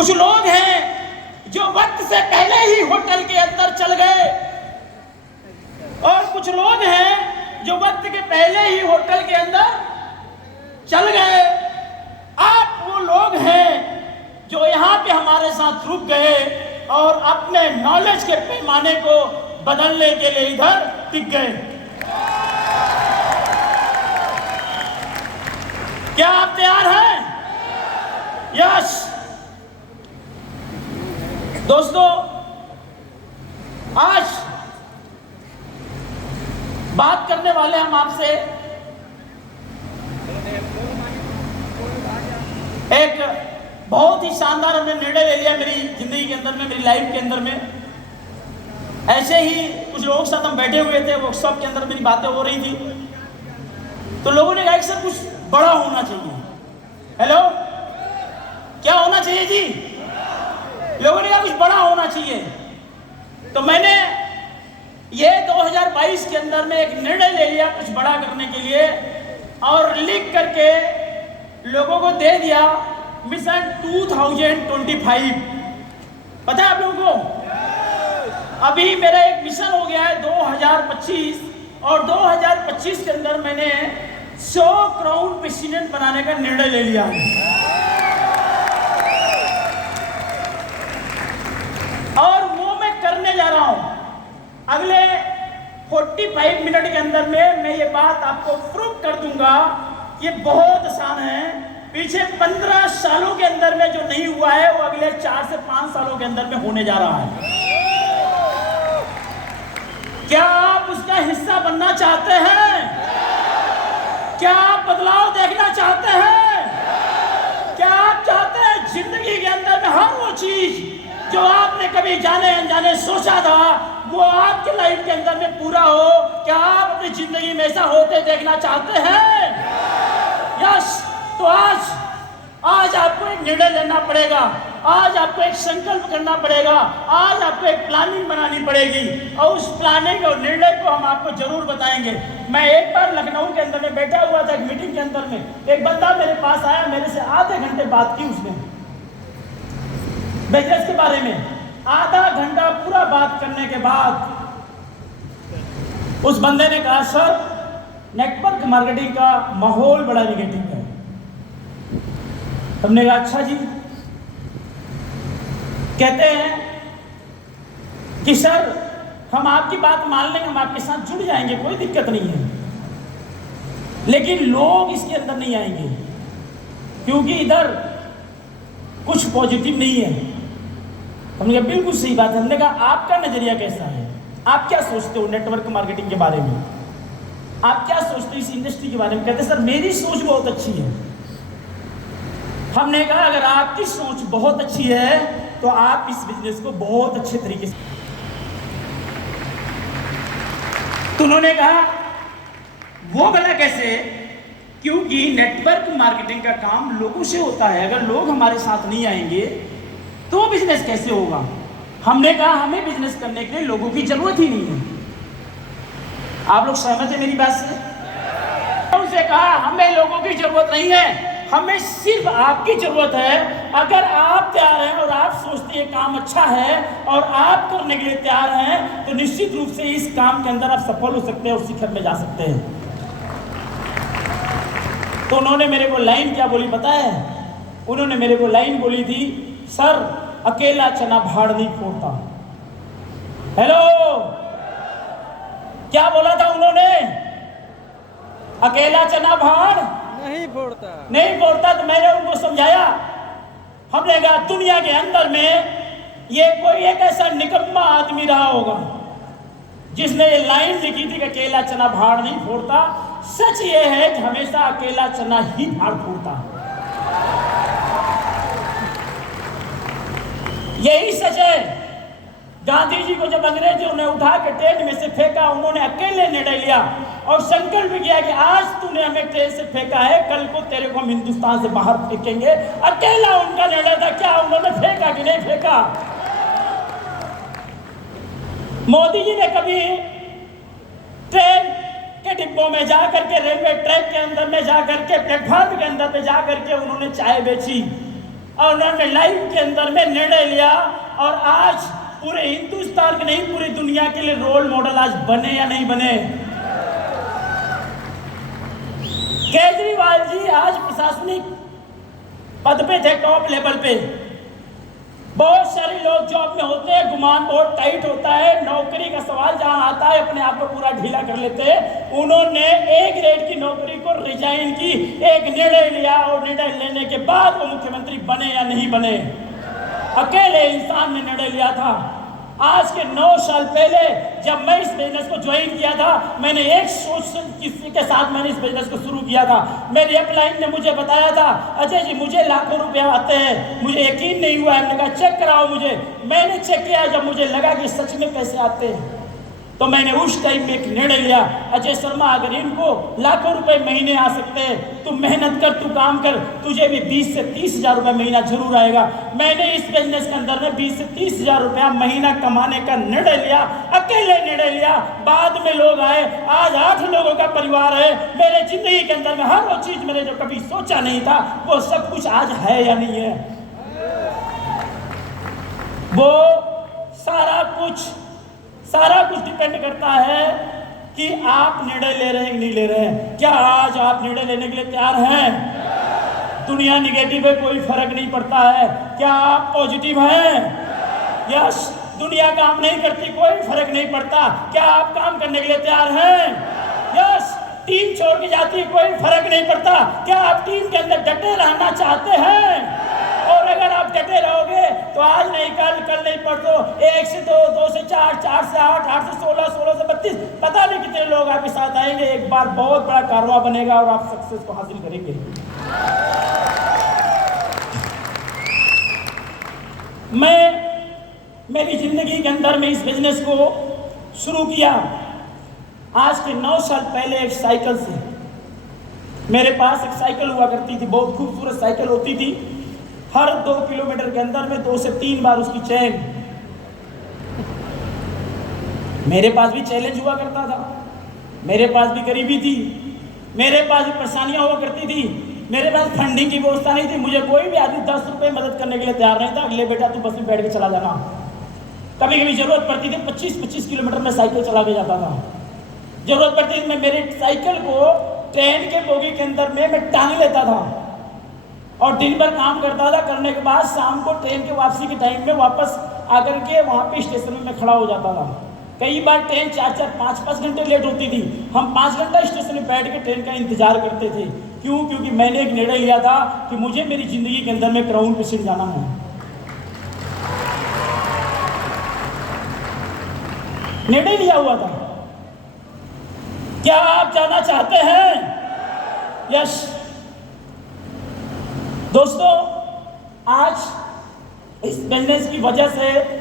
कुछ लोग हैं जो वक्त से पहले ही होटल के अंदर चल गए, और कुछ लोग हैं जो वक्त के पहले ही होटल के अंदर चल गए। आप वो लोग हैं जो यहाँ पे हमारे साथ रुक गए और अपने नॉलेज के पैमाने को बदलने के लिए इधर टिक गए। क्या आप तैयार हैं? यस दोस्तों, आज बात करने वाले हम आपसे एक बहुत ही शानदार हमने निर्णय ले लिया मेरी जिंदगी के अंदर में, मेरी लाइफ के अंदर में। ऐसे ही कुछ लोगों के साथ हम बैठे हुए थे, वर्कशॉप के अंदर मेरी बातें हो रही थी, तो लोगों ने कहा कि सर कुछ बड़ा होना चाहिए। हेलो, क्या होना चाहिए जी? लोगों ने कहा कुछ बड़ा होना चाहिए। तो मैंने ये 2022 के अंदर में एक निर्णय ले लिया कुछ बड़ा करने के लिए, और लिख करके लोगों को दे दिया मिशन 2025। पता है आप लोगों को? अभी मेरा एक मिशन हो गया है 2025, और 2025 के अंदर मैंने 100 क्राउन प्रेसिडेंट बनाने का निर्णय ले लिया है। और वो मैं करने जा रहा हूं अगले 45 मिनट के अंदर में। मैं ये बात आपको प्रूव कर दूंगा। ये बहुत आसान है। पीछे 15 सालों के अंदर में जो नहीं हुआ है वो अगले 4 से 5 सालों के अंदर में होने जा रहा है। क्या आप उसका हिस्सा बनना चाहते हैं? क्या आप बदलाव देखना चाहते हैं? क्या आप चाहते हैं जिंदगी के अंदर में हर वो चीज जो आपने कभी जाने अनजाने सोचा था वो आपके लाइफ के अंदर में पूरा हो? क्या आप अपनी जिंदगी में ऐसा होते देखना चाहते हैं? यस। तो आज आपको एक निर्णय लेना पड़ेगा, आज आपको एक संकल्प करना पड़ेगा, आज आपको एक प्लानिंग बनानी पड़ेगी, और उस प्लानिंग और निर्णय को हम आपको जरूर बताएंगे। मैं एक बार लखनऊ के अंदर में बैठा हुआ था एक मीटिंग के अंदर में, एक बंदा मेरे पास आया, मेरे से आधे घंटे बात की उसने बिजनेस के बारे में। आधा घंटा पूरा बात करने के बाद उस बंदे ने कहा सर नेटवर्क मार्केटिंग का माहौल बड़ा निगेटिव है। हमने कहा अच्छा जी। कहते हैं कि सर हम आपकी बात मान लेंगे, हम आपके साथ जुड़ जाएंगे, कोई दिक्कत नहीं है, लेकिन लोग इसके अंदर नहीं आएंगे क्योंकि इधर कुछ पॉजिटिव नहीं है। हमने कहा बिल्कुल सही बात है। हमने कहा आपका नजरिया कैसा है, आप क्या सोचते हो नेटवर्क मार्केटिंग के बारे में, आप क्या सोचते हो इस इंडस्ट्री के बारे में? कहते सर मेरी सोच बहुत अच्छी है। हमने कहा अगर आपकी सोच बहुत अच्छी है तो आप इस बिजनेस को बहुत अच्छे तरीके से। तो उन्होंने कहा वो भला कैसे? क्योंकि नेटवर्क मार्केटिंग का काम लोगों से होता है, अगर लोग हमारे साथ नहीं आएंगे तो बिजनेस कैसे होगा? हमने कहा हमें बिजनेस करने के लिए लोगों की जरूरत ही नहीं है। आप लोग सहमत है मेरी बात से? उनसे कहा हमें लोगों की जरूरत नहीं है, हमें सिर्फ आपकी जरूरत है। अगर आप तैयार हैं और आप सोचते हैं काम अच्छा है और आप करने के लिए तैयार हैं तो निश्चित रूप से इस काम के अंदर आप सफल हो सकते हैं और शिखर में जा सकते हैं। तो उन्होंने मेरे को लाइन क्या बोली पता है? उन्होंने मेरे को लाइन बोली थी सर अकेला चना भाड़ नहीं फोड़ता। हेलो, क्या बोला था उन्होंने? अकेला चना भाड़ नहीं फोड़ता, नहीं फोड़ता। तो मैंने उनको समझाया, हमने कहा दुनिया के अंदर में ये कोई एक ऐसा निकम्मा आदमी रहा होगा जिसने ये लाइन लिखी थी कि अकेला चना भाड़ नहीं फोड़ता। सच ये है कि हमेशा अकेला चना ही भाड़ फोड़ता है। यही सच है। गांधी जी को जब अंग्रेजों ने उठा के ट्रेन में से फेंका, उन्होंने अकेले निर्णय लिया और संकल्प किया कि आज तूने हमें ट्रेन से फेंका है, कल को तेरे को हम हिंदुस्तान से बाहर फेंकेंगे। अकेला उनका निर्णय था। क्या उन्होंने फेंका कि नहीं फेंका? मोदी जी ने कभी ट्रेन के डिब्बों में जाकर के, रेलवे ट्रैक के अंदर में जाकर के, प्लेटफॉर्म के अंदर में जाकर के उन्होंने चाय बेची। और उन्होंने लाइफ के अंदर में निर्णय लिया और आज पूरे हिंदुस्तान के नहीं पूरी दुनिया के लिए रोल मॉडल आज बने या नहीं बने। केजरीवाल जी आज प्रशासनिक पद पे थे, टॉप लेवल पे। बहुत सारे लोग जॉब में होते हैं, गुमान बहुत टाइट होता है, नौकरी का सवाल जहां आता है अपने आप को पूरा ढीला कर लेते हैं। उन्होंने ए ग्रेड की नौकरी को रिजाइन की, एक निर्णय लिया और निर्णय लेने के बाद वो मुख्यमंत्री बने या नहीं बने, अकेले इंसान ने निर्णय लिया था। आज के 9 साल पहले जब मैं इस बिजनेस को ज्वाइन किया था, मैंने एक सोच किसी के साथ मैंने इस बिजनेस को शुरू किया था। मेरी अपलाइन ने मुझे बताया था, अजय जी मुझे लाखों रुपया आते हैं, मुझे यकीन नहीं हुआ। मैंने कहा चेक कराओ मुझे। मैंने चेक किया, जब मुझे लगा कि सच में पैसे आते हैं तो मैंने उस टाइम में एक निर्णय लिया, अजय शर्मा अगर इनको लाखों रुपए महीने आ सकते हैं, तू मेहनत कर, तू काम कर, तुझे भी 20 से 30 हजार रुपये महीना जरूर आएगा। मैंने इस बिजनेस के अंदर में 20 से 30 हजार रुपया महीना कमाने का निर्णय लिया, अकेले निर्णय लिया। बाद में लोग आए, आज 8 लोगों का परिवार है। मेरे जिंदगी के अंदर में हर वो चीज मैंने जो कभी सोचा नहीं था वो सब कुछ आज है या नहीं है। वो सारा कुछ डिपेंड करता है कि आप निर्णय ले रहे हैं कि नहीं ले रहे हैं। क्या आज आप निर्णय लेने के लिए तैयार हैं? दुनिया निगेटिव है, कोई फर्क नहीं पड़ता है। क्या आप पॉजिटिव हैं? यस। दुनिया काम नहीं करती, कोई फर्क नहीं पड़ता। क्या आप काम करने के लिए तैयार हैं? यस। टीम छोड़ के जाती है, कोई फर्क नहीं पड़ता। क्या आप टीम के अंदर डटे रहना चाहते हैं? और अगर आप डटे रहोगे तो आज नहीं कल नहीं परसों 1 से 2, 2 से 4, 4 से 8, 8 से 16, 16 से 32, पता नहीं कितने लोग आपके साथ आएंगे। एक बार बहुत बड़ा कारवा बनेगा और आप सक्सेस को हासिल करेंगे। मेरी जिंदगी के अंदर में इस बिजनेस को शुरू किया आज के 9 साल पहले एक साइकिल से। मेरे पास एक साइकिल हुआ करती थी, बहुत खूबसूरत साइकिल होती थी। हर 2 किलोमीटर के अंदर में 2 से 3 बार उसकी चेन। मेरे पास भी चैलेंज हुआ करता था, मेरे पास भी गरीबी थी, मेरे पास भी परेशानियां हुआ करती थी, मेरे पास फंडिंग की व्यवस्था नहीं थी। मुझे कोई भी आदमी 10 रुपये मदद करने के लिए तैयार नहीं था। अगले बेटा तू बस में बैठ के चला जाना। कभी कभी जरूरत पड़ती थी 25-25 किलोमीटर में साइकिल चला के जाता था। जरूरत पड़ती थी मैं मेरी साइकिल को ट्रेन के बोगी के अंदर में मैं टांग लेता था और दिन भर काम करता था। करने के बाद शाम को ट्रेन के वापसी के टाइम में वापस आकर के वहाँ पे स्टेशन में मैं खड़ा हो जाता था। कई बार ट्रेन 4-4, 5-5 घंटे लेट होती थी। हम 5 घंटा स्टेशन में बैठ के ट्रेन का इंतजार करते थे। क्यों? क्योंकि मैंने एक निर्णय लिया था कि मुझे मेरी जिंदगी के अंदर में क्राउन प्रिंस जाना है। निर्णय लिया हुआ था। क्या आप जाना चाहते हैं? यस। दोस्तों, आज इस बिजनेस की वजह से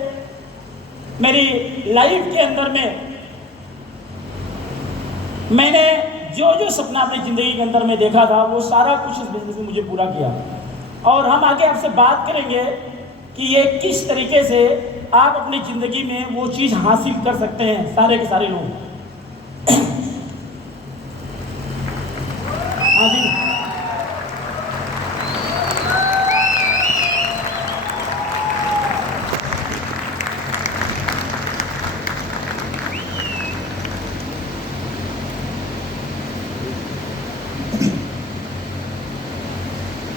मेरी लाइफ के अंदर में मैंने जो सपना अपनी जिंदगी के अंदर में देखा था वो सारा कुछ इस बिजनेस में मुझे पूरा किया। और हम आगे आपसे बात करेंगे कि ये किस तरीके से आप अपनी जिंदगी में वो चीज हासिल कर सकते हैं, सारे के सारे लोग।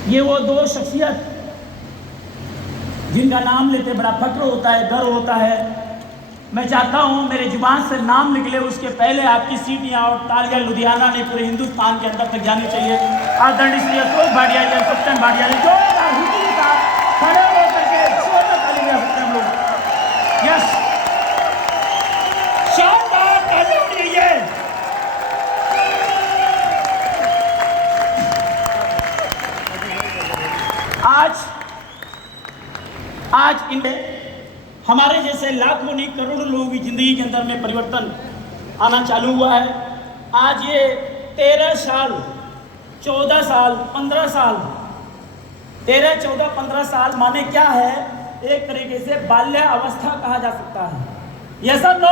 ये वो 2 शख्सियत जिनका नाम लेते बड़ा फक्र होता है, गर्व होता है। मैं चाहता हूं मेरे जुबान से नाम निकले उसके पहले आपकी सीटियां और तालियां लुधियाना ने पूरे हिंदुस्तान के अंदर तक जानी चाहिए। आदरणीय श्री अशोक भाटिया जी, सत्यम भाटिया जी, जो खड़े होकर के जोरदार ताली बजा सकते हैं हम लोग। यस, शानदार ताली होनी चाहिए। आज इनमें हमारे जैसे लाखों नहीं करोड़ों लोगों की जिंदगी के अंदर में परिवर्तन आना चालू हुआ है। आज ये 13 साल 14 साल 15 साल 13, 14, 15 साल माने क्या है? एक तरीके से बाल्यावस्था कहा जा सकता है। ये सब नो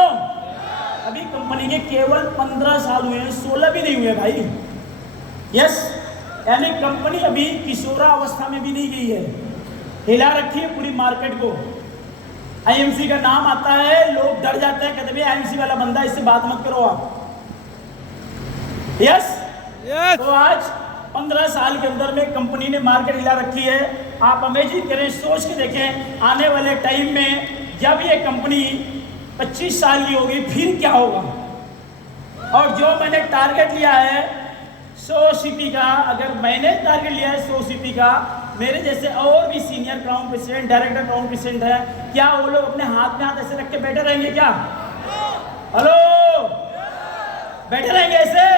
अभी कंपनी के केवल 15 साल हुए हैं, 16 भी नहीं हुए भाई। यस, यानी कंपनी अभी किशोरावस्था में भी नहीं गई है। हिला रखी है पूरी मार्केट को। आईएमसी का नाम आता है, लोग डर जाते हैं, कहते हैं आईएमसी वाला बंदा, इससे बात मत करो आप। यस तो आज 15 साल के अंदर में कंपनी ने मार्केट हिला रखी है। आप इमेजिन करें, सोच के देखें, आने वाले टाइम में जब ये कंपनी 25 साल की होगी फिर क्या होगा। और जो मैंने टारगेट लिया है 100 सिटी का, अगर मैंने टारगेट लिया है 100 सिटी का, मेरे जैसे और भी senior crown president, director crown president है, क्या वो लोग अपने हाथ में हाथ ऐसे रख के बैठे रहेंगे क्या? हेलो, बैठे रहेंगे ऐसे?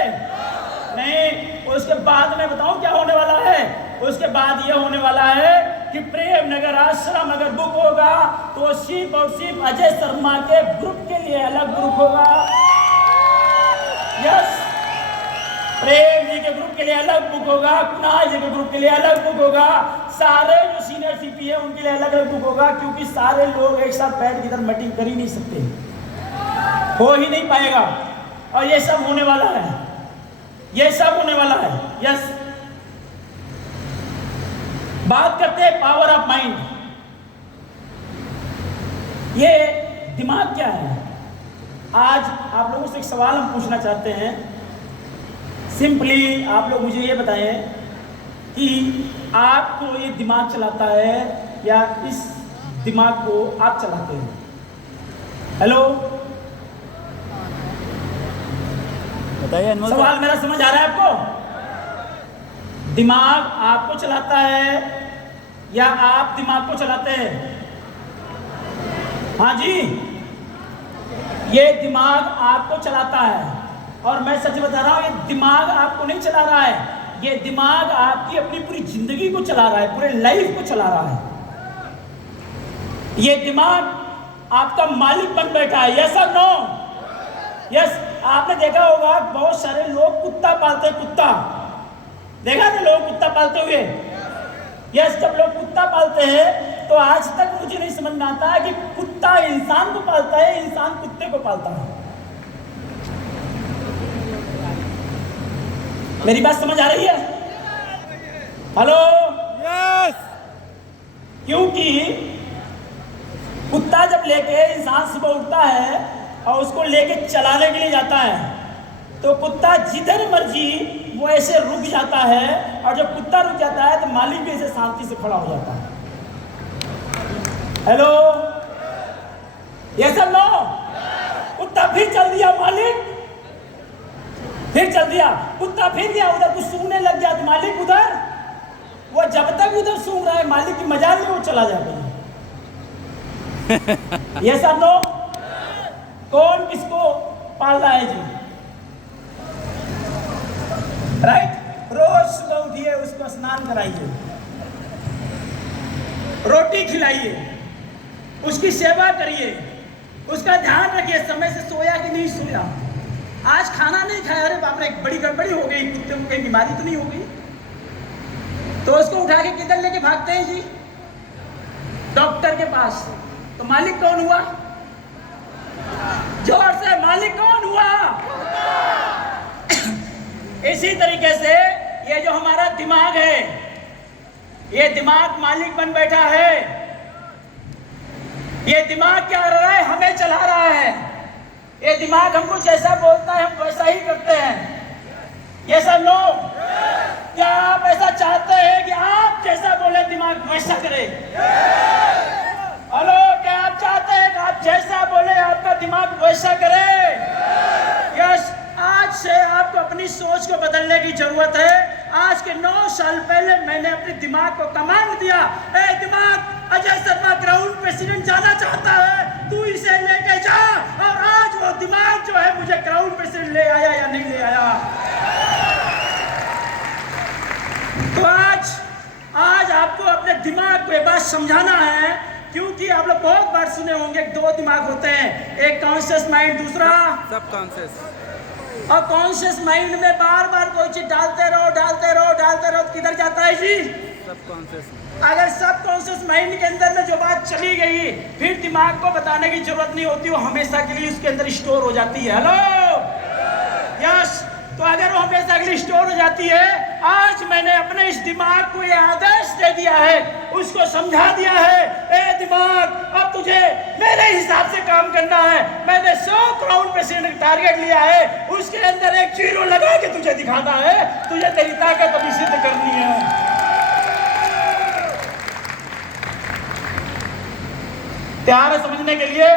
नहीं। उसके बाद मैं बताऊं क्या होने वाला है? उसके बाद ये होने वाला है कि प्रेम नगर आश्रम अगर बुक होगा तो सिर्फ और सिर्फ अजय शर्मा के ग्रुप के लिए अलग ग्रुप होगा। यस, प्रेम जी के ग्रुप के लिए अलग बुक होगा, कुणाल जी के ग्रुप के लिए अलग बुक होगा, सारे जो सीनियर सीपी है उनके लिए अलग अलग बुक होगा, क्योंकि सारे लोग एक साथ बैठ के इधर मीटिंग कर ही नहीं सकते, हो ही नहीं पाएगा। और ये सब होने वाला है, ये सब होने वाला है। यस, बात करते हैं पावर ऑफ माइंड। ये दिमाग क्या है? आज आप लोगों से एक सवाल हम पूछना चाहते हैं। सिंपली आप लोग मुझे ये बताएं कि आपको ये दिमाग चलाता है या इस दिमाग को आप चलाते हैं? हेलो, बताइए। सवाल मेरा समझ आ रहा है आपको? दिमाग आपको चलाता है या आप दिमाग को चलाते हैं? हाँ जी, ये दिमाग आपको चलाता है। और मैं सच बता रहा हूं, ये दिमाग आपको नहीं चला रहा है, ये दिमाग आपकी अपनी पूरी जिंदगी को चला रहा है, पूरे लाइफ को चला रहा है। ये दिमाग आपका मालिक बन बैठा है। यस और नो? यस। आपने देखा होगा बहुत सारे लोग कुत्ता पालते हैं, कुत्ता देखा ना, लोग कुत्ता पालते हुए। यस, जब लोग कुत्ता पालते हैं तो आज तक मुझे नहीं समझ में आता है कि कुत्ता इंसान को पालता है, इंसान कुत्ते को पालता है। मेरी बात समझ आ रही है? Hello, yes. क्योंकि कुत्ता जब लेके इंसान सुबह उठता है और उसको लेके चलाने के लिए जाता है, तो कुत्ता जिधर मर्जी वो ऐसे रुक जाता है, और जब कुत्ता रुक जाता है तो मालिक भी ऐसे शांति से खड़ा हो जाता है। हेलो, ये सब नो? कुत्ता फिर चल दिया, मालिक फिर चल दिया, कुत्ता फिर गया उधर कुछ सूंघने लग गया, तो मालिक उधर, वो जब तक उधर सूंघ रहा है मालिक की मजाल में वो चला जाता है। ये सब नो? कौन किसको पाल रहा है जी? राइट? रोज सुबह उठिए, उसको स्नान कराइए, रोटी खिलाइए, उसकी सेवा करिए, उसका ध्यान रखिए समय से सोया कि नहीं सोया, आज खाना नहीं खाया, अरे बाप रे बड़ी गड़बड़ी हो गई, कुत्ते को कहीं बीमारी तो नहीं हो गई, तो उसको उठा के किधर लेके भागते हैं जी? डॉक्टर के पास। तो मालिक कौन हुआ? जोर से, मालिक कौन हुआ? इसी तरीके से ये जो हमारा दिमाग है, ये दिमाग मालिक बन बैठा है। ये दिमाग क्या कर रहा है? हमें चला रहा है। ये दिमाग हमको जैसा बोलता है हम वैसा ही करते हैं। ये सब लोग, क्या आप ऐसा चाहते हैं कि आप जैसा बोले दिमाग वैसा करे? हेलो, क्या आप चाहते हैं कि आप जैसा बोले आपका दिमाग वैसा करे? यस। आज से आपको अपनी सोच को बदलने की जरूरत है। आज के 9 साल पहले मैंने अपने दिमाग को कमांड दिया, ए दिमाग, अजय शर्मा ग्राउंड प्रेसिडेंट जाना चाहता है, तू इसे लेके जा। और आज वो दिमाग जो है मुझे ग्राउंड प्रेसिडेंट ले आया या नहीं ले आया? तो आज आपको अपने दिमाग को एक बात समझाना है, क्योंकि आप लोग बहुत बार सुने होंगे 2 दिमाग होते हैं, एक कॉन्शियस माइंड, दूसरा सब कॉन्शियस। और कॉन्शियस माइंड में बार बार कोई चीज डालते रहो तो किधर जाता है जी? सब कॉन्शियस। अगर सब कॉन्शियस माइंड के अंदर में जो बात चली गई, फिर दिमाग को बताने की जरूरत नहीं होती, वो हमेशा के लिए उसके अंदर स्टोर हो जाती है। Hello, yes. तो अगर वो हमेशा के लिए स्टोर हो जाती है आज मैंने अपने इस दिमाग को ये आदेश दे दिया है, उसको समझा दिया है, ए दिमाग अब तुझे मेरे हिसाब से काम करना है। मैंने 100 क्राउन प्रेसिडेंट टारगेट लिया है, उसके अंदर एक जीरो लगा के तुझे दिखाता है, तुझे तेरी ताकत अभी सिद्ध करनी है। तैयार है समझने के लिए?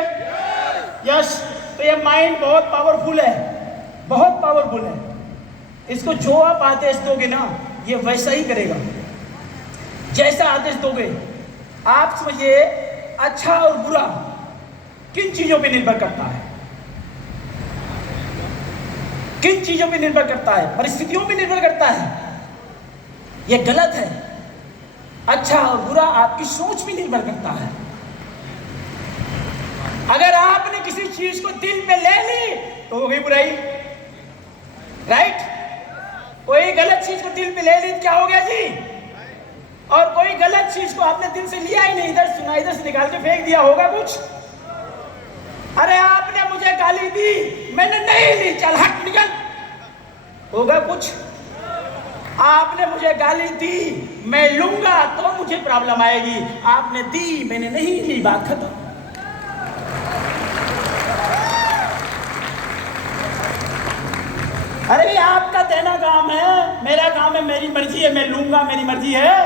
यस। तो ये माइंड बहुत पावरफुल है, बहुत पावरफुल है। इसको जो आप आदेश दोगे ना, ये वैसा ही करेगा। जैसा आदेश दोगे, आप समझिए अच्छा और बुरा किन चीजों पे निर्भर करता है, किन चीजों पे निर्भर करता है? परिस्थितियों पे निर्भर करता है। ये गलत है। अच्छा और बुरा आपकी सोच पे निर्भर करता है। अगर आपने किसी चीज को दिल पे ले ली तो हो गई बुराई, राइट? कोई गलत चीज को दिल पे ले ली तो क्या हो गया जी? और कोई गलत चीज को आपने दिल से लिया ही नहीं, इधर सुना, इधर से निकाल के फेंक दिया, होगा कुछ? अरे आपने मुझे गाली दी, मैंने नहीं ली, चल हट निकल, होगा कुछ? आपने मुझे गाली दी, मैं लूंगा तो मुझे प्रॉब्लम आएगी। आपने दी, मैंने नहीं ली, बात खत्म। अरे ये आपका देना काम है, मेरा काम है, मेरी मर्जी है, मैं लूंगा, मेरी मर्जी है,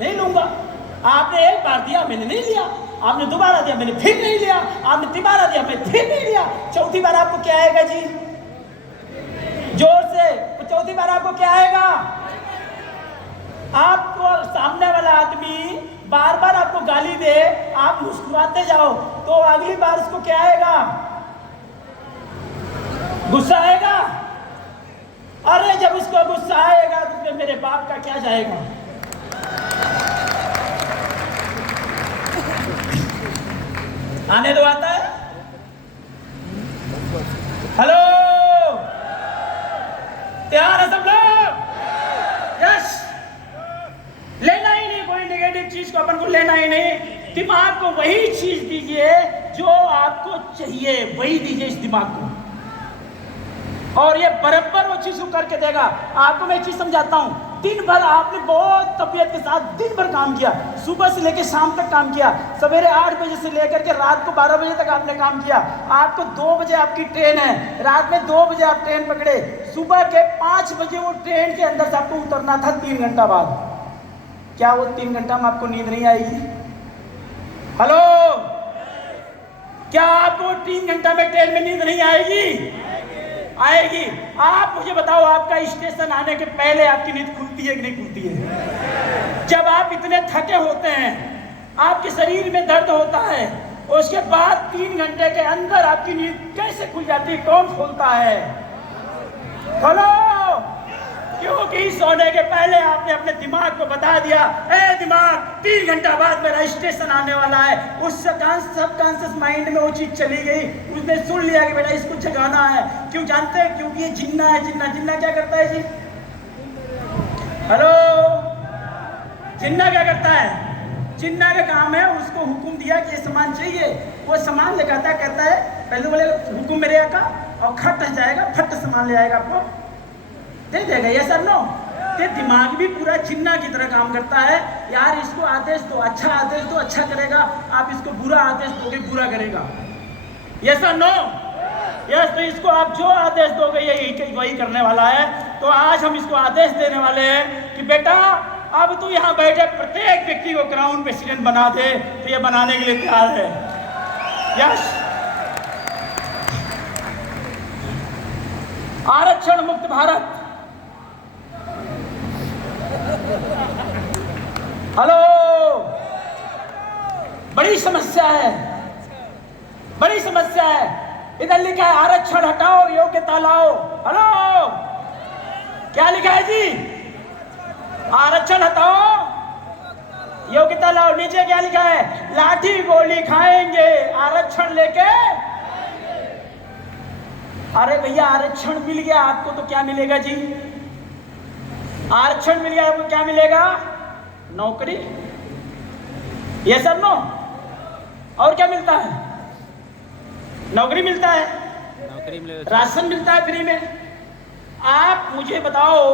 नहीं लूंगा। आपने एक बार दिया, मैंने नहीं लिया। आपने दोबारा दिया, मैंने फिर नहीं लिया। आपने तिबारा दिया, मैं फिर नहीं लिया। चौथी बार आपको क्या आएगा जी? जोर से, तो चौथी बार आपको क्या आएगा? आपको सामने वाला आदमी बार बार आपको गाली दे, आप मुस्कुराते जाओ, तो अगली बार उसको क्या आएगा? गुस्सा आएगा। अरे जब उसको गुस्सा आएगा तो फिर मेरे बाप का क्या जाएगा? आने दो, आता है। हेलो, तैयार है सब लोग? यस। लेना ही नहीं कोई नेगेटिव चीज को, अपन को लेना ही नहीं। दिमाग को वही चीज दीजिए जो आपको चाहिए, वही दीजिए इस दिमाग को, और ये बराबर वो चीज को करके देगा। आपको मैं एक चीज समझाता हूँ। दिन भर आपने बहुत तबीयत के साथ दिन भर काम किया, सुबह से लेकर शाम तक काम किया, सवेरे 8 बजे से लेकर के रात को 12 बजे तक आपने काम किया। आपको 2 बजे आपकी ट्रेन है, रात में 2 बजे आप ट्रेन पकड़े, सुबह के 5 बजे वो ट्रेन के अंदर से आपको उतरना था 3 घंटा बाद। क्या वो 3 घंटा में आपको नींद नहीं आएगी? हेलो, क्या आपको 3 घंटा में ट्रेन में नींद नहीं आएगी? आएगी। आप मुझे बताओ, आपका स्टेशन आने के पहले आपकी नींद खुलती है कि नहीं खुलती है? जब आप इतने थके होते हैं, आपके शरीर में दर्द होता है, उसके बाद 3 घंटे के अंदर आपकी नींद कैसे खुल जाती है? कौन खोलता है? खोलो। क्योंकि सोने के पहले आपने अपने दिमाग को बता दिया, ए दिमाग 3 घंटा बाद मेरा स्टेशन आने वाला है। उस सबकॉन्शियस माइंड में वो चीज चली गई, उसने सुन लिया कि बेटा इसको जगाना है। क्यों जानते हैं? क्योंकि ये जिन्ना है। जिन्ना जिन्ना क्या करता है जी? हेलो, जिन्ना क्या करता है? जिन्ना का काम है, उसको हुक्म दिया कि ये सामान चाहिए, वो सामान लेकर आता है, कहता है पहले बोले हुक्म मेरे आका, और खट जाएगा, फट सामान ले आएगा, आपको दे देगा। ये सब नो, ये दिमाग भी पूरा जिन्ना की तरह काम करता है। यार इसको आदेश दो, अच्छा आदेश दो, अच्छा करेगा। आप इसको बुरा आदेश दोगे, बुरा करेगा। ये सब नो, यस। तो इसको आप जो आदेश दोगे यही वही करने वाला है। तो आज हम इसको आदेश देने वाले हैं कि बेटा अब तू यहाँ बैठे प्रत्येक व्यक्ति को क्राउन प्रेसिडेंट बना दे। तो ये बनाने के लिए तैयार है? यस। आरक्षण मुक्त भारत। हेलो, बड़ी समस्या है, बड़ी समस्या है। इधर लिखा है आरक्षण हटाओ, योग्यता लाओ। हेलो, क्या लिखा है जी? आरक्षण हटाओ, योग्यता लाओ। नीचे क्या लिखा है? लाठी गोली खाएंगे, आरक्षण लेके। अरे भैया, आरक्षण मिल गया आपको तो क्या मिलेगा जी? आरक्षण मिल गया आपको, क्या मिलेगा? नौकरी। ये सब नो। और क्या मिलता है? नौकरी मिलता है, राशन मिलता है फ्री में। आप मुझे बताओ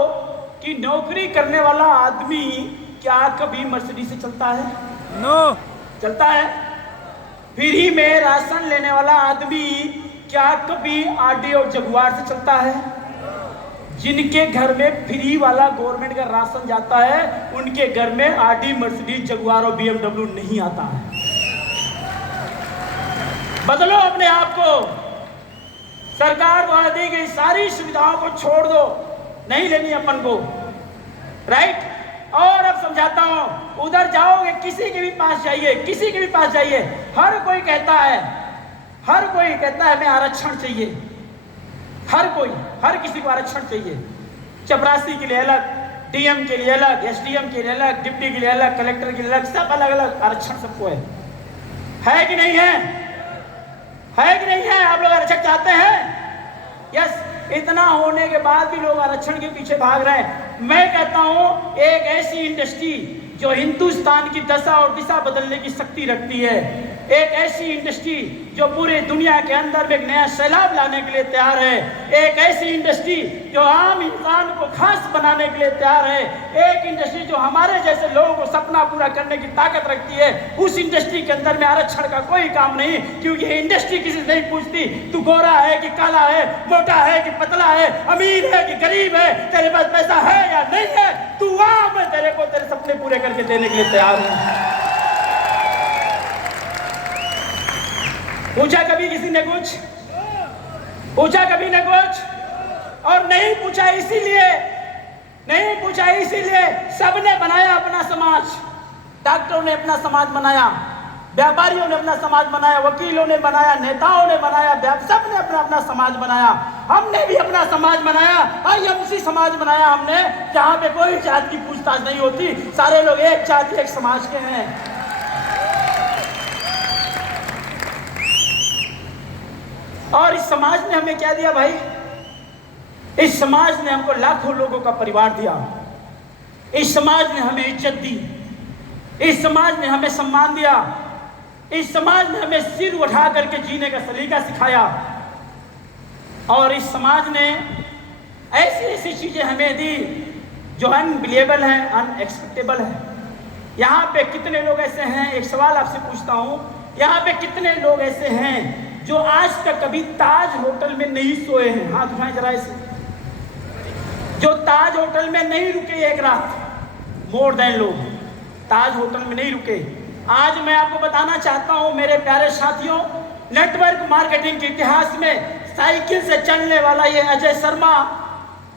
कि नौकरी करने वाला आदमी क्या कभी मर्सिडीज से चलता है? नो। चलता है? फ्री में राशन लेने वाला आदमी क्या कभी आरडी और जगुआर से चलता है? जिनके घर में फ्री वाला गवर्नमेंट का राशन जाता है उनके घर में आरडी, मर्सिडीज, जगुआर और बीएमडब्ल्यू नहीं आता है। बदलो अपने आप को। सरकार द्वारा दी गई सारी सुविधाओं को छोड़ दो, नहीं लेनी अपन को, राइट? और अब समझाता हूं, उधर जाओगे किसी के भी पास जाइए, किसी के भी पास जाइए, हर कोई कहता है हमें आरक्षण चाहिए। हर किसी को आरक्षण चाहिए। चपरासी के लिए अलग, डीएम के लिए अलग, एसडीएम के लिए अलग, डिप्टी के लिए अलग, कलेक्टर के लिए अलग, सब अलग अलग आरक्षण सबको है कि नहीं है? है कि नहीं है? आप लोग आरक्षण चाहते हैं? यस। इतना होने के बाद भी लोग आरक्षण के पीछे भाग रहे हैं। मैं कहता हूं एक ऐसी इंडस्ट्री जो हिंदुस्तान की दशा और दिशा बदलने की शक्ति रखती है, एक ऐसी इंडस्ट्री जो पूरी दुनिया के अंदर में एक नया सैलाब लाने के लिए तैयार है, एक ऐसी इंडस्ट्री जो आम इंसान को खास बनाने के लिए तैयार है, एक इंडस्ट्री जो हमारे जैसे लोगों को सपना पूरा करने की ताकत रखती है, उस इंडस्ट्री के अंदर में आरक्षण का कोई काम नहीं। क्योंकि ये इंडस्ट्री किसी से नहीं पूछती तू गोरा है कि काला है, मोटा है कि पतला है, अमीर है कि गरीब है, तेरे पास पैसा है या नहीं है, तू आ, मैं तेरे को तेरे सपने पूरे करके देने के लिए तैयार हूं। पूछा कभी किसी ने कुछ? पूछा कभी ने कुछ? और नहीं पूछा इसीलिए सबने बनाया अपना समाज। डॉक्टरों ने अपना समाज बनाया, व्यापारियों ने अपना समाज बनाया, वकीलों ने बनाया, नेताओं ने बनाया, सबने अपना अपना समाज बनाया। हमने भी अपना समाज बनाया, आईएमसी समाज बनाया हमने, जहां पे कोई जात की पूछताछ नहीं होती, सारे लोग एक जाति एक समाज के हैं। और इस समाज ने हमें क्या दिया भाई? इस समाज ने हमको लाखों लोगों का परिवार दिया, इस समाज ने हमें इज्जत दी, इस समाज ने हमें सम्मान दिया, इस समाज ने हमें सिर उठा करके जीने का सलीका सिखाया, और इस समाज ने ऐसी ऐसी चीजें हमें दी जो अनबिलीवेबल है, अनएक्सपेक्टेबल है। यहाँ पे कितने लोग ऐसे हैं, एक सवाल आपसे पूछता हूँ, यहाँ पे कितने लोग ऐसे हैं जो आज तक कभी ताज होटल में नहीं सोए हैं? हाथ उठाएं जरा ऐसे। जो ताज होटल में नहीं रुके एक रात, मोर देन लोग ताज होटल में नहीं रुके। आज मैं आपको बताना चाहता हूं मेरे प्यारे साथियों, नेटवर्क मार्केटिंग के इतिहास में साइकिल से चलने वाला ये अजय शर्मा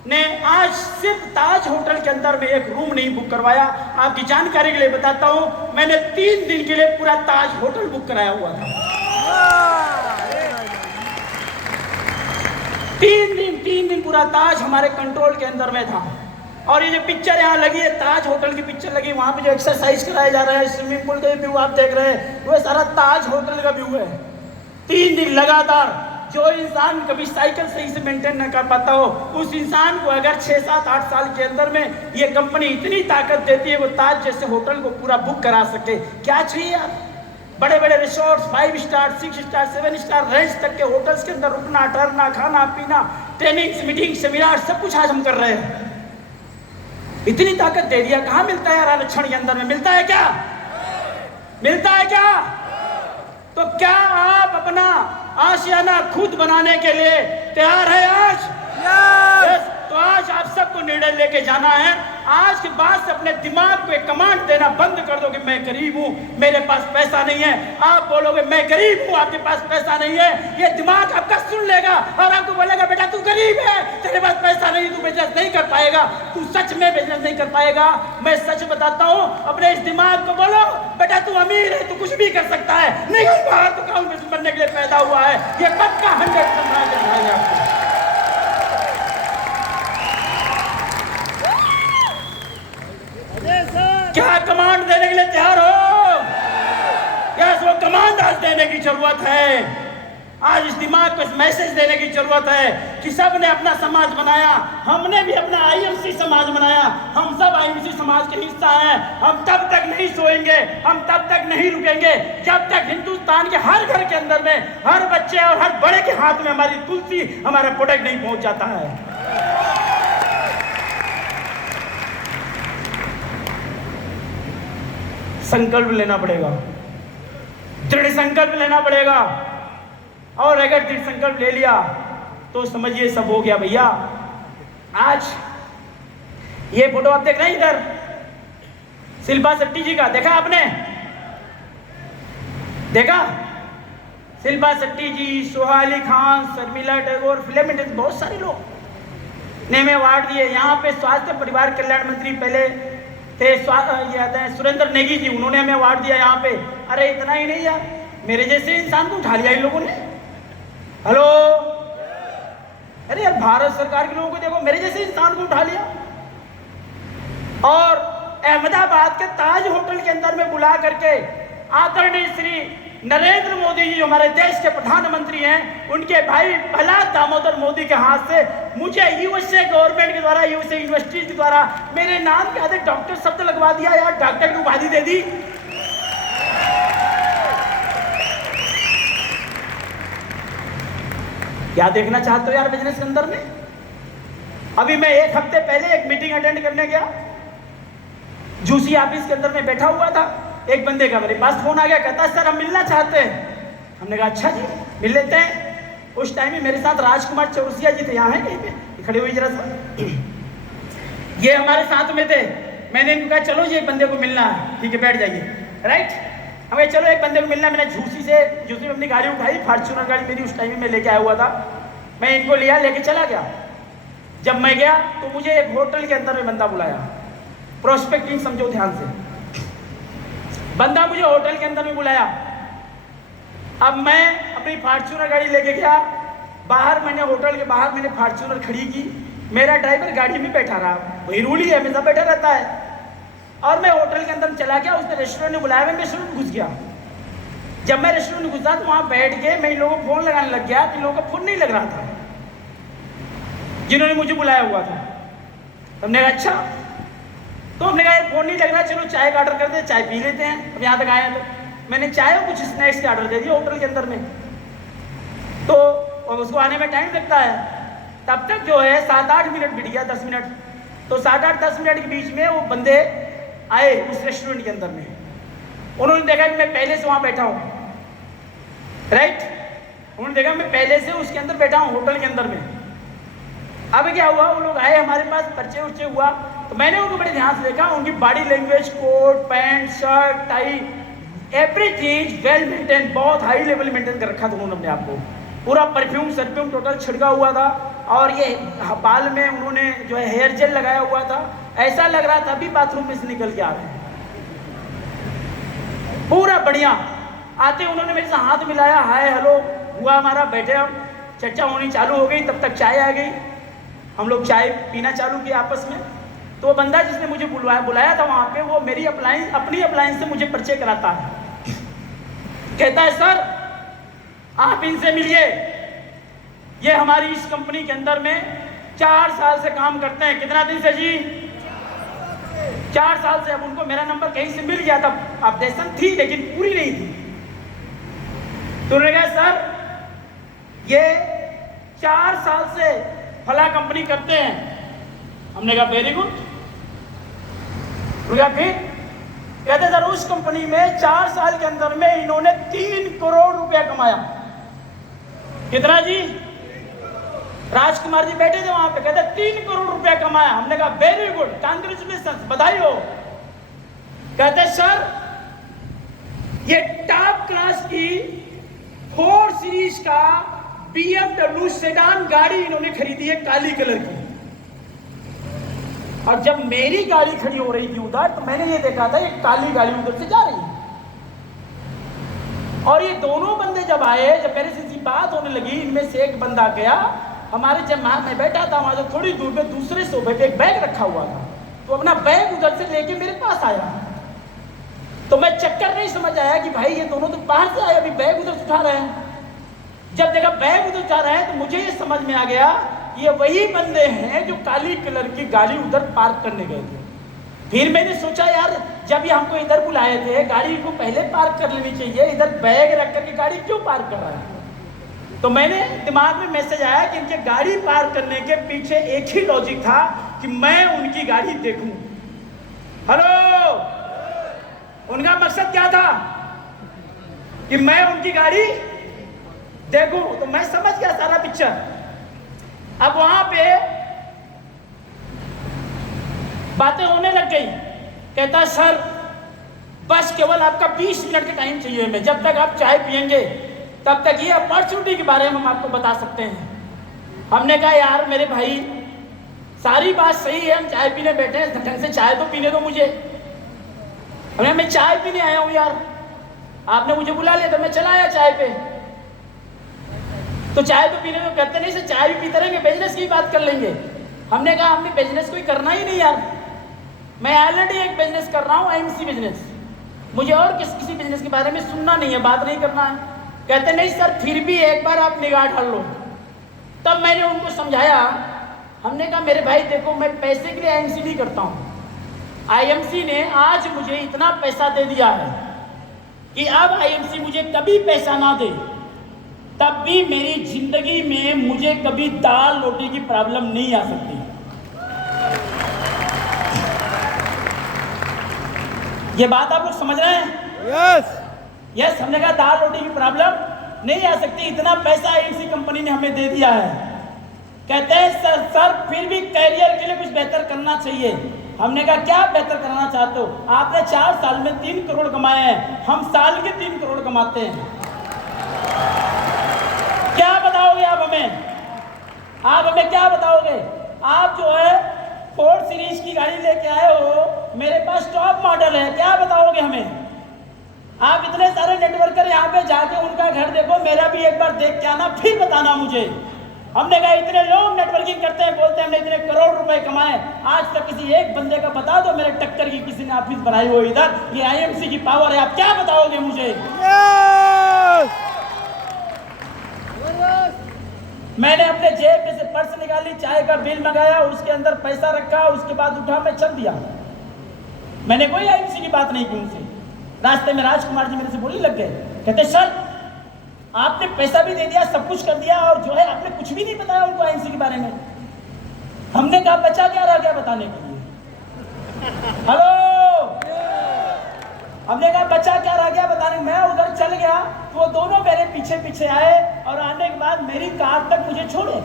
ने आज सिर्फ ताज होटल के अंदर में एक रूम नहीं बुक करवाया। आपकी जानकारी के लिए बताता हूं, मैंने 3 दिन के लिए पूरा ताज होटल बुक कराया हुआ था। 3 दिन पूरा ताज हमारे कंट्रोल के अंदर में था। और ये जो पिक्चर यहाँ लगी है, ताज होटल की पिक्चर लगी, वहां पे जो एक्सरसाइज कराया जा रहा है, स्विमिंग पूल का व्यू आप देख रहे हैं, वो सारा ताज होटल का व्यू है। 3 दिन लगातार। जो इंसान कभी साइकिल सही से मेंटेन न कर पाता हो, उस इंसान को अगर 6, 7, 8 साल के अंदर में ये कंपनी इतनी ताकत देती है वो ताज जैसे होटल को पूरा बुक करा सके, क्या चाहिए आप? बड़े बड़े resort, 5 star, 6 star, 7 star range तक के होटल्स के अंदर रुकना, ठहरना, खाना पीना, ट्रेनिंग, मीटिंग, सेमिनार, सब कुछ आज हम कर रहे हैं। इतनी ताकत दे दिया, कहाँ मिलता है यार आरक्षण के अंदर में? मिलता है क्या? मिलता है क्या? तो क्या आप अपना आशियाना खुद बनाने के लिए तैयार है आज? yes! तो आज आप सबको निर्णय लेके जाना है। आज के बाद से अपने दिमाग को एक कमांड देना बंद कर दो कि मैं गरीब हूं, मेरे पास पैसा नहीं है। आप बोलोगे मैं गरीब हूं, आपके पास पैसा नहीं है, ये दिमाग आपका सुन लेगा और आपको बोलेगा बेटा तू गरीब है, तेरे पास पैसा नहीं, तू बिजनेस नहीं कर पाएगा, तू सच में बिजनेस नहीं कर पाएगा। मैं सच बताता हूं, अपने इस दिमाग को बोलो बेटा तू अमीर है, तू कुछ भी कर सकता है, निकल बाहर, तू काम बनने के लिए पैदा हुआ है। ये पक्का 100% आपको। क्या कमांड देने के लिए तैयार हो? यस, वो कमांड आज देने की जरूरत है। आज इस दिमाग को इस मैसेज देने की जरूरत है कि सब ने अपना समाज बनाया, हमने भी अपना आईएमसी समाज बनाया, हम सब आईएमसी समाज के हिस्सा हैं। हम तब तक नहीं सोएंगे, हम तब तक नहीं रुकेंगे जब तक हिंदुस्तान के हर घर के अंदर में, हर बच्चे और हर बड़े के हाथ में हमारी तुलसी, हमारा प्रोडक्ट नहीं पहुंच जाता है। संकल्प लेना पड़ेगा, दृढ़ संकल्प लेना पड़ेगा। और अगर दृढ़ संकल्प ले लिया तो समझिए सब हो गया भैया। आज ये फोटो आप देख रहे हैं इधर, शिल्पा शेट्टी जी का, देखा आपने? देखा? शिल्पा शेट्टी जी, सोहाली खान, शर्मिला टैगोर, फिल्म इंडस्ट्री, बहुत सारे लोग ने हमें अवार्ड दिए। यहाँ पे स्वास्थ्य परिवार कल्याण मंत्री पहले थे, सुरेंद्र नेगी जी, उन्होंने हमें अवार्ड दिया यहाँ पे। अरे इतना ही नहीं यार, मेरे जैसे इंसान को उठा लिया इन लोगों ने। हेलो, अरे यार भारत सरकार के लोगों को देखो, मेरे जैसे इंसान को उठा लिया। और अहमदाबाद के ताज होटल के अंदर में बुला करके आदरणीय श्री नरेंद्र मोदी जी जो हमारे देश के प्रधानमंत्री हैं, उनके भाई प्रहलाद दामोदर मोदी के हाथ से मुझे यूएसए गवर्नमेंट के द्वारा, यूएसए यूनिवर्सिटी के द्वारा मेरे नाम के आगे डॉक्टर शब्द लगवा दिया यार, डॉक्टर की उपाधि दे दी। क्या देखना चाहते हो यार बिजनेस के अंदर में? अभी मैं एक हफ्ते पहले एक मीटिंग अटेंड करने गया, जूसी ऑफिस के अंदर में बैठा हुआ था। एक बंदे का मेरे पास फोन आ गया, कहता सर हम मिलना चाहते हैं। हमने कहा अच्छा जी मिल लेते हैं। उस टाइम में मेरे साथ राजकुमार चौरसिया जी थे, यहाँ है कहीं पे खड़े हुए जरा सा, ये हमारे साथ में थे। मैंने इनको कहा चलो जी एक बंदे को मिलना है, ठीक है बैठ जाइए, राइट। हमें चलो एक बंदे को मिलना। मैंने जूसी में अपनी गाड़ी उठाई, फॉर्च्यूनर गाड़ी मेरी उस टाइम में लेके आया हुआ था। मैं इनको लिया, लेके चला गया। जब मैं गया तो मुझे एक होटल के अंदर में बंदा बुलाया, प्रोस्पेक्टिंग समझो ध्यान से, बंदा मुझे होटल के अंदर में बुलाया। अब मैं अपनी फॉर्च्यूनर गाड़ी लेके गया बाहर, मैंने होटल के बाहर मैंने फॉर्च्यूनर खड़ी की, मेरा ड्राइवर गाड़ी में बैठा रहा, वही रूल ही है, हमेशा बैठा रहता है। और मैं होटल के अंदर चला गया, उसने रेस्टोरेंट में बुलाया, मैं रेस्टोरेंट में घुस गया। जब मैं रेस्टोरेंट में घुसा तो वहाँ बैठ के मैं इन लोगों को फोन लगाने लग गया, इन लोगों का फोन नहीं लग रहा था जिन्होंने मुझे बुलाया हुआ था। हमने कहा अच्छा, तो हमने कहा फोन नहीं लग रहा, चलो चाय का ऑर्डर करते हैं, चाय पी लेते हैं। अब यहाँ तक आया तो मैंने चाय और कुछ स्नैक्स के ऑर्डर दे दिया होटल के अंदर में। तो और उसको आने में टाइम लगता है, तब तक जो है 7-8 मिनट बीत गया, 10 मिनट। तो 7-8-10 मिनट के बीच में वो बंदे आए उस रेस्टोरेंट के अंदर में। उन्होंने देखा कि मैं पहले से वहाँ बैठा हूँ, राइट। उन्होंने देखा मैं पहले से उसके अंदर बैठा हूँ होटल के अंदर में। अब क्या हुआ, वो लोग आए हमारे पास, परिचय उच्चय हुआ, तो मैंने उनको बड़े ध्यान से देखा। उनकी body language, coat pant shirt tie, everything well maintain, बहुत हाई लेवल मेंटेन कर रखा था उन्होंने अपने आप को। पूरा परफ्यूम सरफ्यूम टोटल छिड़का हुआ था, और ये बाल में उन्होंने जो है हेयर जेल लगाया हुआ था। ऐसा लग रहा था अभी बाथरूम में से निकल के आ रहे हैं, पूरा बढ़िया। आते उन्होंने मेरे से हाथ मिलाया, हाय हेलो हुआ हमारा, बैठे हम, चर्चा होनी चालू हो गई। तब तक चाय आ गई, हम लोग चाय पीना चालू किया आपस में। तो वो बंदा जिसने मुझे बुलाया था वहाँ पे, वो मेरी अपनी अप्लायंस से मुझे परिचय कराता है। कहता है सर आप इनसे मिलिए, ये हमारी इस कंपनी के अंदर में 4 साल से काम करते हैं। कितना दिन से जी? 4 साल से। अब उनको मेरा नंबर कहीं से मिल गया था, अपडेशन थी लेकिन पूरी नहीं थी। तो उन्होंने कहा सर ये 4 साल से फला कंपनी करते हैं। हमने कहा वेरी गुड। फिर कहते सर उस कंपनी में 4 साल के अंदर में इन्होंने 3 करोड़ रुपया कमाया। कितना जी? राजकुमार जी बैठे थे वहां पे, कहते 3 करोड़ रुपया कमाया। हमने कहा वेरी गुड, कांग्रेचुलेशन, बधाई हो। कहते सर ये टॉप क्लास की 4 सीरीज का BMW सेडान गाड़ी इन्होंने खरीदी है, काली कलर की। और जब मेरी गाड़ी खड़ी हो रही थी उधर, तो मैंने ये देखा था ये काली गाड़ी उधर से जा रही है। और ये दोनों बंदे जब आए, जब मेरे से बात होने लगी, इनमें से एक बंदा गया, हमारे जब मैं बैठा था वहां से थोड़ी दूर पे दूसरे सोफे पे एक बैग रखा हुआ था, तो अपना बैग उधर से लेके मेरे पास आया। तो मैं चक्कर नहीं समझ आया कि भाई ये दोनों तो बाहर से आए, अभी बैग उधर से उठा रहे हैं। जब देखा बैग उधर जा रहे हैं, तो मुझे ये समझ में आ गया ये वही बंदे हैं जो काली कलर की गाड़ी उधर पार्क करने गए थे। फिर मैंने सोचा यार जब ये हमको इधर बुलाए थे, गाड़ी को पहले पार्क कर लेनी चाहिए, इधर बैग रख करके गाड़ी क्यों पार्क कर रहा है? तो मैंने दिमाग में मैसेज आया कि इनके गाड़ी पार्क करने के पीछे एक ही लॉजिक था कि मैं उनकी गाड़ी देखूं। हेलो, उनका मकसद क्या था कि मैं उनकी गाड़ी देखूं, तो मैं समझ गया सारा पिक्चर। अब वहां पे बातें होने लग गई। कहता सर बस केवल आपका 20 मिनट का टाइम चाहिए हमें, जब तक आप चाय पियेंगे तब तक ये अपॉर्चुनिटी के बारे में हम आपको बता सकते हैं। हमने कहा यार मेरे भाई सारी बात सही है, हम चाय पीने बैठे हैं, ढंग से चाय तो पीने दो मुझे। मैं चाय पीने आया हूं यार, आपने मुझे बुला लिया तो मैं चला आया चाय पे, तो चाय तो पीने दो। कहते नहीं सर चाय भी पीते रहेंगे, बिजनेस की बात कर लेंगे। हमने कहा हमें बिजनेस कोई करना ही नहीं यार, मैं ऑलरेडी एक बिजनेस कर रहा हूँ आईएमसी बिजनेस, मुझे और किसी बिजनेस के बारे में सुनना नहीं है, बात नहीं करना है। कहते नहीं सर फिर भी एक बार आप निगाह डाल लो। तब मैंने उनको समझाया, हमने कहा मेरे भाई देखो मैं पैसे के लिए आईएमसी नहीं करता हूँ, आईएमसी ने आज मुझे इतना पैसा दे दिया है कि अब आईएमसी मुझे कभी पैसा ना दे तब भी मेरी जिंदगी में मुझे कभी दाल रोटी की प्रॉब्लम नहीं आ सकती। ये बात आप लोग समझ रहे हैं? यस, हमने कहा दाल रोटी की प्रॉब्लम नहीं आ सकती, इतना पैसा आईएमसी कंपनी ने हमें दे दिया है। कहते हैं सर फिर भी कैरियर के लिए कुछ बेहतर करना चाहिए। हमने कहा क्या बेहतर करना चाहते हो? आपने 4 साल में 3 करोड़ कमाए हैं, हम साल के 3 करोड़ कमाते हैं, क्या बताओगे आप हमें? आप हमें क्या बताओगे? आप जो है 4 सीरीज की गाड़ी लेके आए हो, मेरे पास टॉप मॉडल है, क्या बताओगे हमें? आप इतने सारे नेटवर्कर यहाँ पे जाके उनका घर देखो, मेरा भी एक बार देख के आना, फिर बताना मुझे। हमने कहा इतने लोग नेटवर्किंग करते हैं, बोलते हैं हमने इतने करोड़ रुपए कमाए, आज तक किसी एक बंदे का बता दो मेरे टक्कर की किसी ने ऑफिस बनाई हो इधर, ये आईएमसी की पावर है, आप क्या बताओगे मुझे? मैंने अपने जेब में से पर्स निकाली, चाय का बिल मंगाया, उसके अंदर पैसा रखा, उसके बाद उठा मैं चल दिया। मैंने कोई आईएमसी की बात नहीं की उनसे। रास्ते में राजकुमार जी मेरे से बोलने लग गए, कहते सर आपने पैसा भी दे दिया, सब कुछ कर दिया, और जो है आपने कुछ भी नहीं बताया उनको आईएमसी के बारे में। हमने कहा बचा क्या रह गया बताने के लिए? हेलो, हमने कहा बचा क्या रह गया बताने। मैं उधर चल गया तो वो दोनों मेरे पीछे पीछे आए, और आने के बाद मेरी कार तक मुझे छोड़े।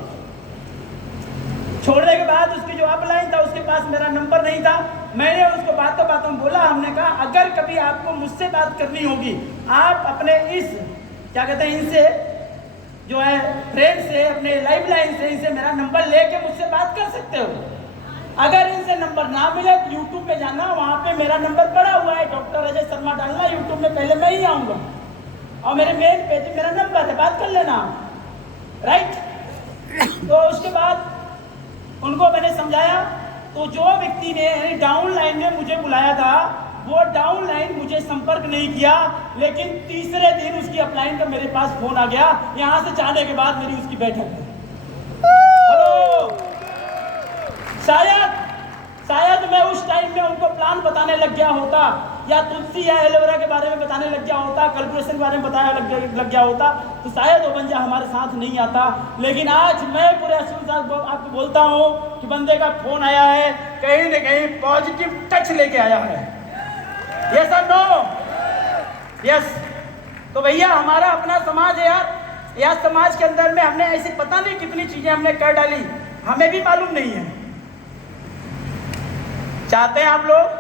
छोड़ने के बाद उसकी जो अपलाइन था उसके पास मेरा नंबर नहीं था। मैंने उसको बातों बातों बोला, हमने कहा अगर कभी आपको मुझसे बात करनी होगी, आप अपने इस क्या कहते हैं इनसे जो है फ्रेंड से, अपने लाइफ लाइन से इनसे मेरा नंबर लेके मुझसे बात कर सकते हो। अगर इनसे नंबर ना मिले तो यूट्यूब पे जाना, वहाँ पे मेरा नंबर पड़ा हुआ है, डॉक्टर अजय शर्मा डालना यूट्यूब में, पहले मैं ही आऊँगा, और मेरे मेन पेज में मेरा नंबर है, बात कर लेना, राइट। तो उसके बाद उनको मैंने समझाया, तो जो व्यक्ति ने डाउन लाइन में मुझे बुलाया था वो डाउन लाइन मुझे संपर्क नहीं किया, लेकिन तीसरे दिन उसकी अपलाइन का मेरे पास फोन आ गया। यहाँ से जाने के बाद मेरी उसकी बैठक है। हेलो, शायद मैं उस टाइम में उनको प्लान बताने लग गया होता, या तुलसी या एलोवेरा के बारे में बताने लग गया होता, कैलकुलेशन के बारे में बताया लग गया होता, तो शायद वो बंजा हमारे साथ नहीं आता। लेकिन आज मैं पूरे असूल साहब आपको बोलता हूँ कि बंदे का फोन आया है, कहीं न कहीं पॉजिटिव टच लेके आया है। यस और नो? यस। तो भैया हमारा अपना समाज है यार, समाज के अंदर में हमने ऐसी पता नहीं कितनी चीजें हमने कर डाली, हमें भी मालूम नहीं है। चाहते हैं आप लोग?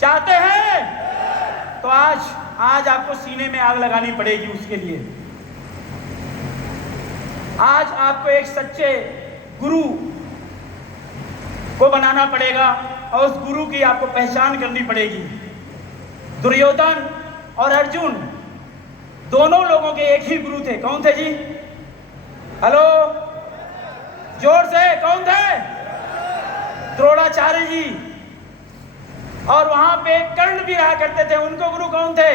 चाहते हैं? तो आज आपको सीने में आग लगानी पड़ेगी उसके लिए। आज आपको एक सच्चे गुरु को बनाना पड़ेगा, और उस गुरु की आपको पहचान करनी पड़ेगी। दुर्योधन और अर्जुन दोनों लोगों के एक ही गुरु थे, कौन थे जी? हेलो, जोर से, कौन थे? द्रोणाचार्य जी। और वहां पे कर्ण भी रहा करते थे, उनको गुरु कौन थे?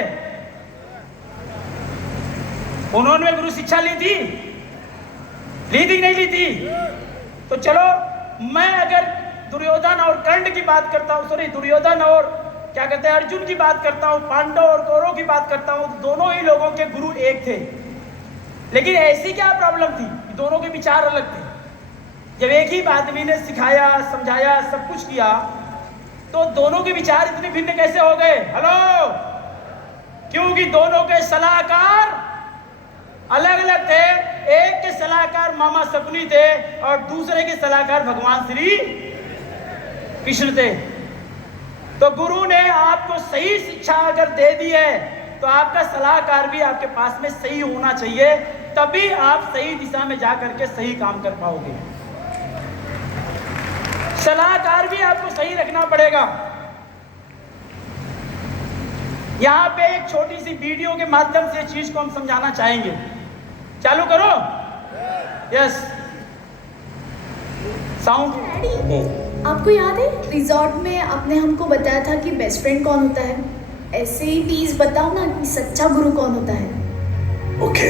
उन्होंने गुरु शिक्षा ली थी नहीं ली थी? तो चलो, मैं अगर दुर्योधन और कर्ण की बात करता हूँ, दुर्योधन और क्या कहते हैं अर्जुन की बात करता हूँ, पांडव और कौरव की बात करता हूँ, तो दोनों ही लोगों के गुरु एक थे। लेकिन ऐसी क्या प्रॉब्लम थी कि दोनों के विचार अलग थे। जब एक ही आदमी ने सिखाया, समझाया, सब कुछ किया, तो दोनों के विचार इतने भिन्न कैसे हो गए? हेलो, क्योंकि दोनों के सलाहकार अलग अलग थे। एक के सलाहकार मामा सपनी थे और दूसरे के सलाहकार भगवान श्री कृष्ण थे। तो गुरु ने आपको सही शिक्षा अगर दे दी है तो आपका सलाहकार भी आपके पास में सही होना चाहिए, तभी आप सही दिशा में जा करके सही काम कर पाओगे। सलाहकार भी आपको सही रखना पड़ेगा। यहां पे एक छोटी सी वीडियो के माध्यम से चीज को हम समझाना चाहेंगे। चालू करो। Yes, sound. आपको याद है रिजॉर्ट में आपने हमको बताया था कि बेस्ट फ्रेंड कौन होता है? ऐसे ही प्लीज बताओ ना कि सच्चा गुरु कौन होता है। ओके,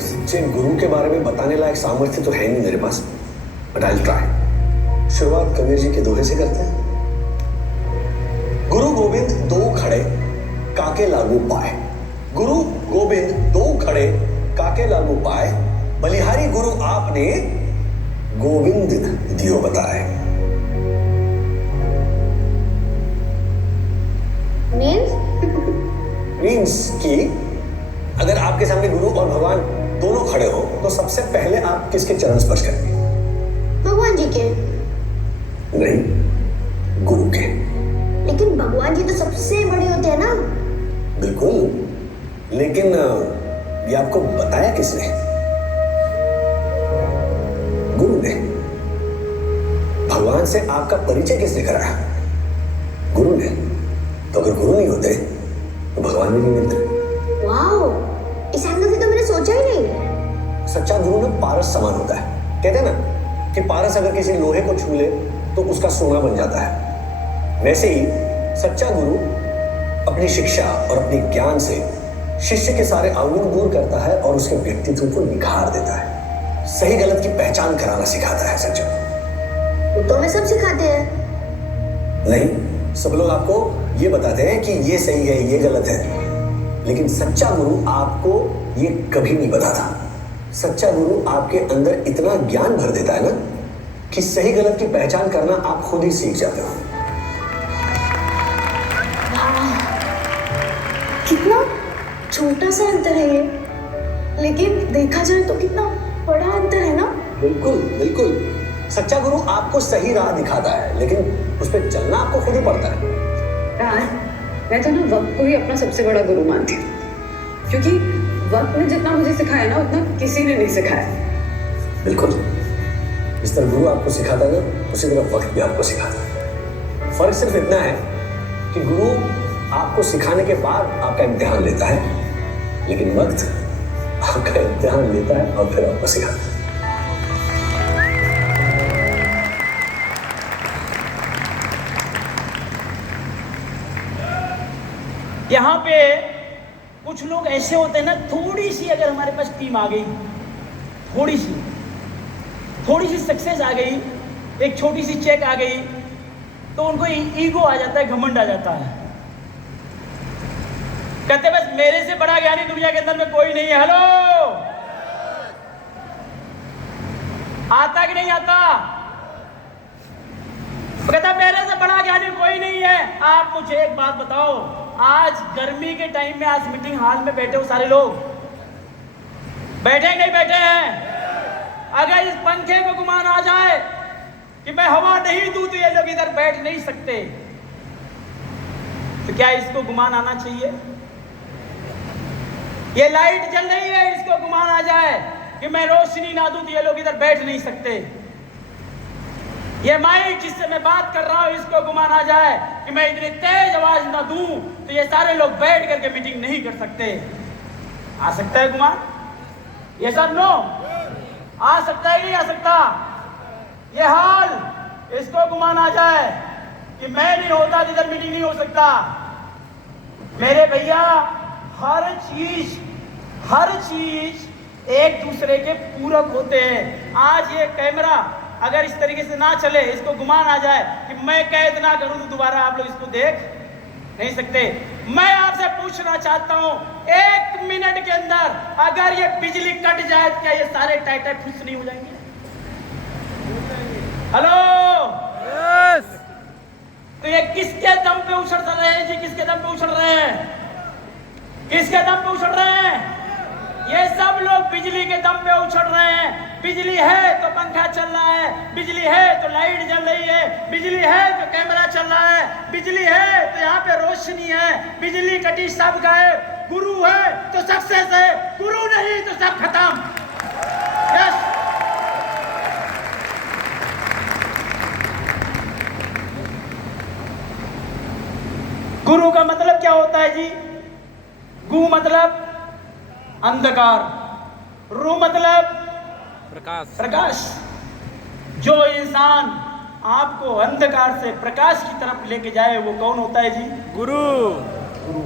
सच्चे गुरु के बारे में बताने लायक सामर्थ्य तो है नहीं मेरे पास, बट आई विल ट्राई। शुरुआत कबीर जी के दोहे से करते हैं। गुरु गोविंद दो खड़े काके लागू पाए, गुरु गोविंद दो खड़े काके लागू पाए, बलिहारी गुरु आपने गोविंद दियो बताए। मीन्स कि अगर आपके सामने गुरु और भगवान दोनों खड़े हो तो सबसे पहले आप किसके चरण स्पर्श करेंगे? भगवान जी के। नहीं, गुरु के। लेकिन भगवान जी तो सबसे बड़े होते हैं ना। बिल्कुल, लेकिन ये आपको बताया किसने? गुरु ने। भगवान से आपका परिचय किसने कराया? गुरु ने। तो अगर गुरु नहीं होते तो भगवान भी नहीं मिलते। वाओ, इस एंगल से तो मैंने सोचा ही नहीं। सच्चा गुरु ना पारस समान होता है। कहते हैं ना कि पारस अगर किसी लोहे को छू ले तो उसका सोना बन जाता है। वैसे ही सच्चा गुरु अपनी शिक्षा और अपने ज्ञान से शिष्य के सारे अवगुण दूर करता है और उसके व्यक्तित्व को निखार देता है। सही गलत की पहचान कराना सिखाता है सच्चा। वो तो हमें सब सिखाते हैं। नहीं, सब लोग आपको ये बताते हैं कि ये सही है, ये गलत है, लेकिन सच्चा गुरु आपको ये कभी नहीं बताता। सच्चा गुरु आपके अंदर इतना ज्ञान भर देता है ना कि सही गलत की पहचान करना आप खुद ही सीख जाते हो। कितना छोटा सा अंतर है ये, लेकिन देखा जाए तो कितना बड़ा अंतर है ना। बिल्कुल बिल्कुल, सच्चा गुरु आपको सही राह दिखाता है, लेकिन उस पर चलना आपको खुद ही पड़ता है। यार, मैं तो ना वक्त को ही अपना सबसे बड़ा गुरु मानती हूँ, क्योंकि वक्त ने जितना मुझे सिखाया ना उतना किसी ने नहीं सिखाया। बिल्कुल, जिस तरह गुरु आपको सिखाता है ना, उसी तरह वक्त भी आपको सिखाता है। फर्क सिर्फ इतना है कि गुरु आपको सिखाने के बाद आपका इम्तिहान लेता है, लेकिन वक्त आपका इम्तिहान लेता है और फिर आपको सिखाता है। यहाँ पे कुछ लोग ऐसे होते हैं ना, थोड़ी सी अगर हमारे पास टीम आ गई, थोड़ी सी सक्सेस आ गई, एक छोटी सी चेक आ गई, तो उनको ईगो आ जाता है, घमंड आ जाता है। कहते बस मेरे से बड़ा ज्ञानी दुनिया के अंदर में कोई नहीं है। हेलो, आता कि नहीं आता? कहता मेरे से बड़ा ज्ञानी कोई नहीं है। आप मुझे एक बात बताओ, आज गर्मी के टाइम में आज मीटिंग हॉल में बैठे हो सारे लोग, बैठे नहीं बैठे हैं? अगर इस पंखे को गुमान आ जाए कि मैं हवा नहीं दूं तो ये लोग इधर बैठ नहीं सकते, तो क्या इसको गुमान आना चाहिए? ये लाइट जल रही है, इसको गुमान आ जाए कि मैं रोशनी ना दूं तो ये लोग इधर बैठ नहीं सकते। ये माइक जिससे मैं बात कर रहा हूं, इसको गुमान आ जाए कि मैं इतनी तेज आवाज ना दूं तो ये सारे लोग बैठ करके मीटिंग नहीं कर सकते। आ सकता है गुमान? ये सब नो आ सकता है, नहीं आ सकता? ये हाल, इसको गुमान आ जाए कि मैं नहीं होता तो इधर मीटिंग नहीं हो सकता। मेरे भैया, हर चीज एक दूसरे के पूरक होते हैं। आज ये कैमरा अगर इस तरीके से ना चले, इसको गुमान आ जाए कि मैं कैद ना करूं तो दोबारा आप लोग इसको देख नहीं सकते। मैं आपसे पूछना चाहता हूं, 1 मिनट के अंदर अगर ये बिजली कट जाए तो क्या ये सारे टाइट खुश नहीं हो जाएंगे? हेलो, यस, तो ये किसके दम पे उछल रहे हैं जी? किसके दम पे उछल रहे हैं? किसके दम पे उछल रहे हैं? ये सब लोग बिजली के दम पे उछल रहे हैं। बिजली है तो पंखा चल रहा है, बिजली है तो लाइट जल रही है, बिजली है तो कैमरा चल रहा है, बिजली है तो यहाँ पे रोशनी है। बिजली कटी सब गायब। गुरु है तो सक्सेस है, गुरु नहीं तो सब खत्म। यस। गुरु का मतलब क्या होता है जी? गु मतलब अंधकार, रू मतलब प्रकाश। प्रकाश। जो इंसान आपको अंधकार से प्रकाश की तरफ लेके जाए वो कौन होता है जी? गुरु। गुरु।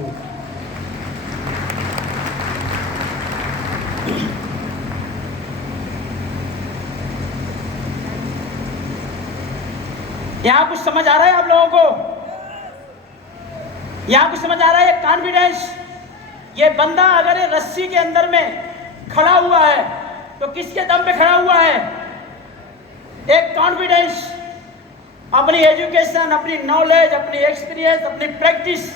यहां कुछ समझ आ रहा है आप लोगों को? यहां कुछ समझ आ रहा है? कॉन्फिडेंस। ये बंदा अगर ये रस्सी के अंदर में खड़ा हुआ है तो किसके दम पे खड़ा हुआ है? एक कॉन्फिडेंस, अपनी एजुकेशन, अपनी नॉलेज, अपनी एक्सपीरियंस, अपनी प्रैक्टिस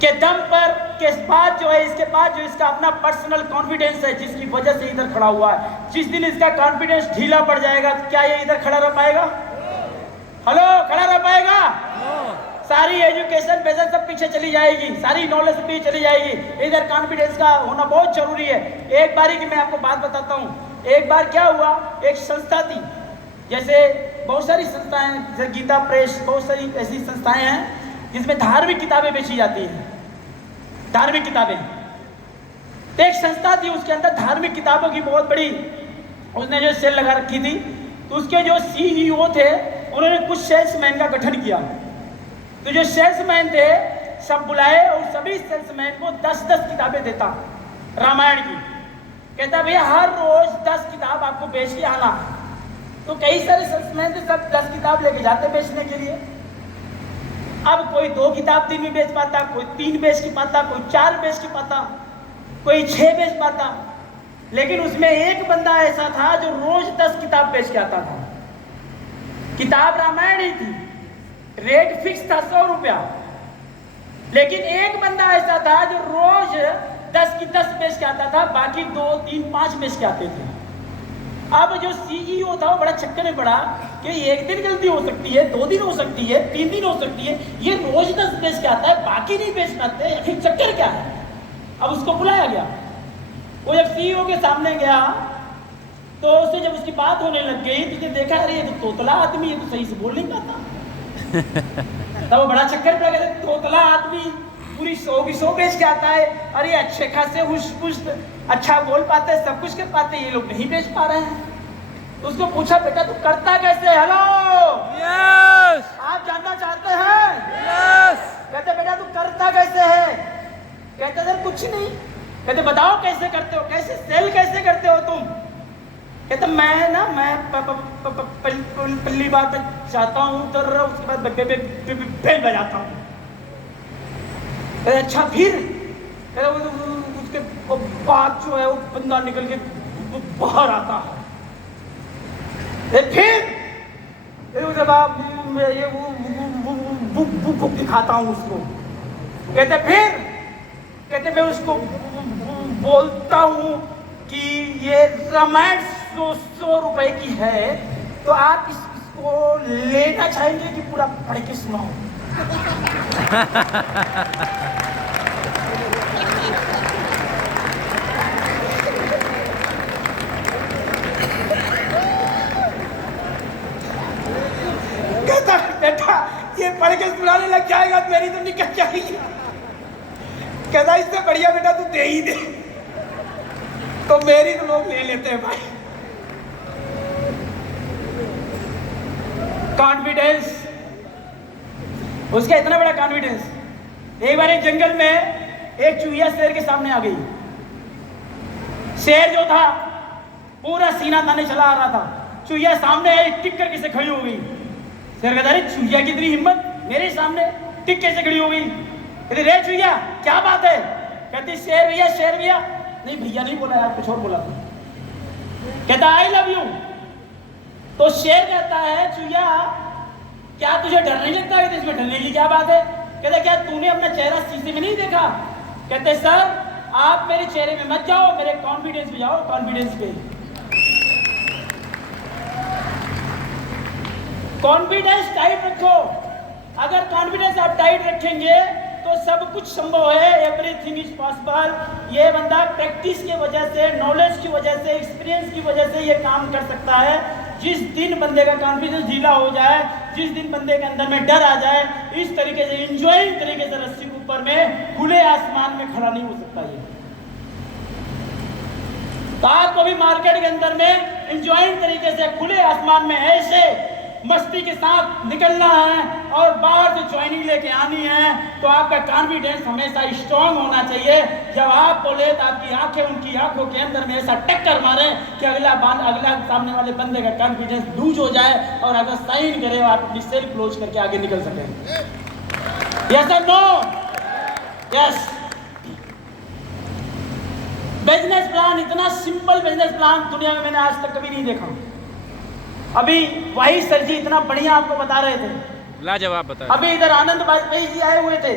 के दम पर के बाद जो है, इसके बाद जो इसका अपना पर्सनल कॉन्फिडेंस है जिसकी वजह से इधर खड़ा हुआ है। जिस दिन इसका कॉन्फिडेंस ढीला पड़ जाएगा तो क्या ये इधर खड़ा रह पाएगा? हेलो, खड़ा रह पाएगा? सारी एजुकेशन पैसा सब पीछे चली जाएगी, सारी नॉलेज पीछे चली जाएगी। इधर कॉन्फिडेंस का होना बहुत जरूरी है। एक बारी की मैं आपको बात बताता हूँ। एक बार क्या हुआ, एक संस्था थी, जैसे बहुत सारी संस्थाएं, जैसे गीता प्रेस, बहुत सारी ऐसी संस्थाएं हैं जिसमें धार्मिक किताबें बेची जाती हैं। धार्मिक किताबें। तो एक संस्था थी, उसके अंदर धार्मिक किताबों की बहुत बड़ी उसने जो सेल लगा रखी थी। तो उसके जो CEO थे उन्होंने कुछ सेल्समैन का गठन किया। तो जो सेल्समैन थे सब बुलाए और सभी सेल्समैन को 10-10 किताबें देता रामायण की। कहता भैया हर रोज 10 किताब आपको बेच के आना। तो कई सारे सेल्समैन थे, सब 10 किताब लेके जाते बेचने के लिए। अब कोई 2 किताब दिन में बेच पाता, कोई 3 बेच के पाता, कोई 4 बेच के पाता, कोई 6 बेच पाता। लेकिन उसमें एक बंदा ऐसा था जो रोज 10 किताब बेच के आता था। किताब रामायण ही थी, रेट फिक्स था 100 रुपया। लेकिन एक बंदा ऐसा था जो रोज 10 की 10 बेच के आता था, बाकी 2, 3, 5 बेच के आते थे। अब जो CEO था वो बड़ा चक्कर में पड़ा कि एक दिन गलती हो सकती है, 2 दिन हो सकती है, 3 दिन हो सकती है, ये रोज 10 बेच के आता है, बाकी नहीं बेच पाते, आखिर चक्कर क्या है? अब उसको बुलाया गया। वो जब CEO के सामने गया तो उससे जब उसकी बात होने लग गई तो उसने देखा अरे ये तो तोतला आदमी, ये तो सही से बोल नहीं पाता। तब वो बड़ा चक्कर पड़ गया, तोतला आदमी पूरी 100 की 100 बेच के आता है, अरे अच्छे खासे हुश अच्छा बोल पाते हैं, सब कुछ कर पाते हैं, ये लोग नहीं बेच पा रहे हैं। तो उसको पूछा बेटा तू करता कैसे? Hello yes. आप जानना चाहते हैं? यस। कहते बेटा तू करता कैसे है? कहते सर कुछ नहीं। कहते बताओ कैसे करते हो, कैसे सेल कैसे करते हो तुम? कहते मैं ना पहली बार पे चाहता हूँ उधर, उसके बाद बेल बजाता हूँ। अच्छा फिर? उसके बाद जो है वो बंदा निकल के बाहर आता है। फिर उसके बाद ये बुक दिखाता हूँ उसको। कहते फिर? कहते मैं उसको बोलता हूँ कि ये रामायण 100 रुपए की है, तो आप इसको लेना चाहेंगे कि पूरा पढ़ के सुनाओ? कहता बेटा ये पढ़ के सुनाने लग जाएगा तो मेरी तो निकल जाएगी। कहता इससे बढ़िया बेटा तू दे ही दे। तो मेरी तो लोग ले लेते हैं भाई। कॉन्फिडेंस, उसका इतना बड़ा कॉन्फिडेंस। एक बार एक जंगल में एक चूहिया शेर के सामने आ गई। शेर जो था पूरा सीना ताने चला आ रहा था। चूहिया सामने आई, टिक करके से खड़ी हो गई। शेर कहता अरे चूहिया की इतनी हिम्मत, मेरे सामने टिक कैसे खड़ी हो गई? कहते रे चूहिया क्या बात है? कहती शेर भैया, शेर भैया। नहीं भैया नहीं बोला यार, कुछ और बोला। कहता आई लव यू। तो शेर कहता है चूहिया क्या तुझे डर नहीं लगता? कहते इसमें डरने की क्या बात है? कहते क्या तूने अपना चेहरा शीशे में नहीं देखा? कहते सर आप मेरे चेहरे में मत जाओ, मेरे कॉन्फिडेंस पे जाओ, कॉन्फिडेंस पे। कॉन्फिडेंस टाइट रखो। अगर कॉन्फिडेंस आप टाइट रखेंगे तो सब कुछ संभव है, एवरीथिंग इज पॉसिबल। ये बंदा प्रैक्टिस की वजह से, नॉलेज की वजह से, एक्सपीरियंस की वजह से ये काम कर सकता है। जिस दिन बंदे का कॉन्फिडेंस ढीला हो जाए, जिस दिन बंदे के अंदर में डर आ जाए, इस तरीके से इंजॉइंग तरीके से रस्सी के ऊपर में खुले आसमान में खड़ा नहीं हो सकता ये। तो आपको भी मार्केट के अंदर में इंजॉइंग तरीके से खुले आसमान में ऐसे मस्ती के साथ निकलना है और बाहर से ज्वाइनिंग लेके आनी है। तो आपका कॉन्फिडेंस हमेशा स्ट्रांग होना चाहिए। जब आप बोले तो आपकी आंखें उनकी आंखों के अंदर में ऐसा टक्कर मारे कि अगला सामने वाले बंदे का कॉन्फिडेंस लूज हो जाए और अगर साइन करे आप अपनी सेल क्लोज करके आगे निकल सकें। यस और नो? यस। बिजनेस प्लान, इतना सिंपल बिजनेस प्लान दुनिया में मैंने आज तक कभी नहीं देखा। अभी वही सर जी इतना बढ़िया आपको बता रहे थे, लाजवाब बता। अभी इधर आनंद वाजपेयी जी आए हुए थे,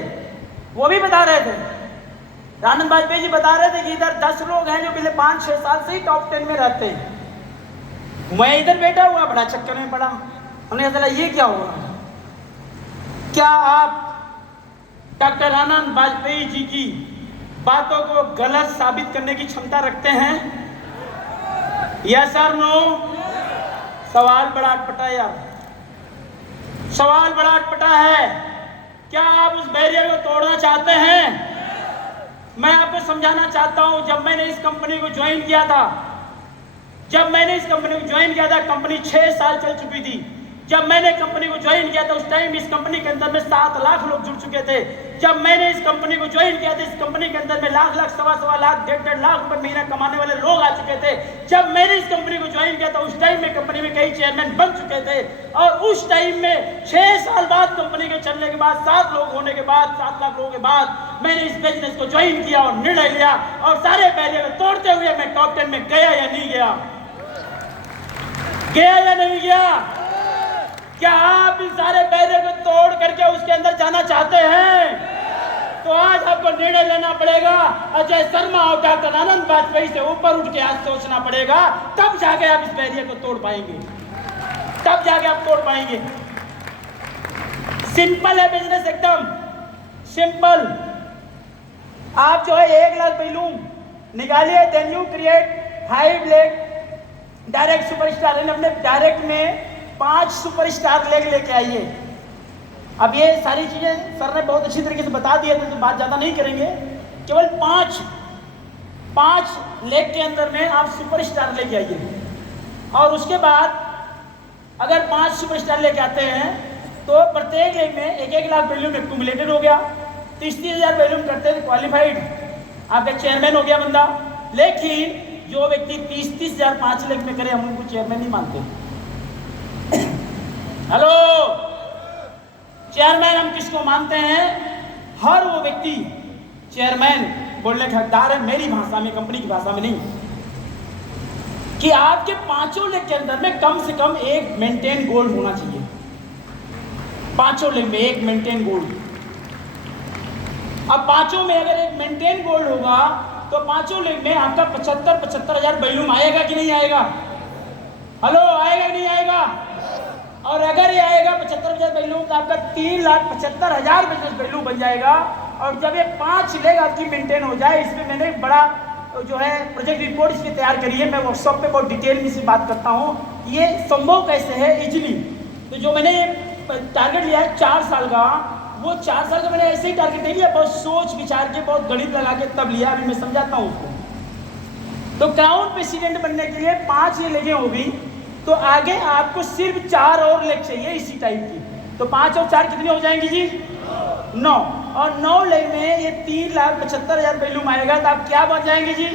वो भी बता रहे थे। आनंद वाजपेयी जी बता रहे थे कि इधर 10 लोग हैं जो पिछले 5-6 साल से ही टॉप 10 में रहते हैं। मैं इधर बैठा हुआ बड़ा चक्कर में पड़ा। उन्हें चला ये क्या हो रहा है? क्या आप डॉक्टर आनंद वाजपेयी जी की बातों को गलत साबित करने की क्षमता रखते हैं? यस और नो? सवाल बड़ा अटपटा है यार, सवाल बड़ा अटपटा है। क्या आप उस बैरियर को तोड़ना चाहते हैं? मैं आपको समझाना चाहता हूं, जब मैंने इस कंपनी को ज्वाइन किया था, कंपनी 6 साल चल चुकी थी। जब मैंने कंपनी को ज्वाइन किया था उस टाइम इस कंपनी के अंदर में 7 लाख लोग जुड़ चुके थे। जब मैंने इस कंपनी को ज्वाइन किया था इस कंपनी के अंदर में लाख, सवा लाख, 1.5 लाख रुपए महीना कमाने वाले लोग आ चुके थे। जब मैंने इस कंपनी को ज्वाइन किया था उस टाइम में कंपनी में कई चेयरमैन बन चुके थे। और उस टाइम में 6 साल बाद कंपनी के चलने के बाद, 7 लोग होने के बाद, 7 लाख लोगों के बाद मैंने इस बिजनेस को ज्वाइन किया और निर्णय लिया और सारे बैरियर तोड़ते हुए मैं टॉप 10 में गया या नहीं गया? गया या नहीं गया? क्या आप इन सारे बैरियर को तोड़ करके उसके अंदर जाना चाहते हैं? तो आज आपको निर्णय लेना पड़ेगा। अजय शर्मा और डॉक्टर आनंद वाजपेयी से ऊपर उठ के आज सोचना पड़ेगा, तब जाके आप इस बैरियर को तोड़ पाएंगे, तब जाके आप तोड़ पाएंगे। सिंपल है बिजनेस, एकदम सिंपल। आप जो है 1 लाख बैलून निकालिए, then you create 5 lakh direct superstar. अपने डायरेक्ट में 5 सुपरस्टार लेके आइए। अब ये सारी चीजें सर ने बहुत अच्छी तरीके से बता दिए थे, तो बात ज्यादा नहीं करेंगे। केवल 5 लेग के अंदर में आप सुपरस्टार लेके आइए और उसके बाद अगर 5 सुपरस्टार लेके आते हैं तो प्रत्येक लेग में 1-1 लाख वैल्यूम एक्यूमुलेटेड हो गया। 30-30 हजार वैल्यूम करते थे क्वालिफाइड, आपका चेयरमैन हो गया बंदा। लेकिन जो व्यक्ति 30-30 हजार 5 लेग में करे, हम उनको चेयरमैन नहीं मानते। हेलो, चेयरमैन हम किसको मानते हैं? हर वो व्यक्ति चेयरमैन बोलने का हकदार है, मेरी भाषा में, कंपनी की भाषा में नहीं, कि आपके 5 लेग के अंदर में कम से कम एक मेंटेन गोल्ड होना चाहिए। 5 लेग में एक मेंटेन गोल्ड। अब 5 में अगर एक मेंटेन गोल्ड होगा तो 5 लेग में आपका 75 हजार वैल्यूम आएगा कि नहीं आएगा? हेलो, आएगा कि नहीं आएगा? और अगर ये आएगा 75 हजार वैल्यूम तो आपका 3,75,000 बिजनेस वैल्यू बन जाएगा। और जब ये 5 लेग आपकी मेंटेन हो जाए, इसमें मैंने एक बड़ा जो है प्रोजेक्ट रिपोर्ट इसकी तैयार करी है। मैं वर्कशॉप पे बहुत डिटेल में इसी बात करता हूँ ये संभव कैसे है इजीली। तो जो मैंने टारगेट लिया है 4 साल का, वो 4 साल का मैंने ऐसे ही टारगेट नहीं लिया, बहुत सोच विचार के, बहुत गणित लगा के तब लिया। अभी मैं समझाता हूँ उसको। तो क्राउन प्रेसिडेंट बनने के लिए 5 ये लेगें हो गई, तो आगे आपको सिर्फ 4 और लेग चाहिए इसी टाइप की। तो 5 और 4 कितनी हो जाएंगी जी? 9। और 9 लेग में ये 3,75,000 वैल्यूम आएगा, तो आप क्या बन जाएंगे जी?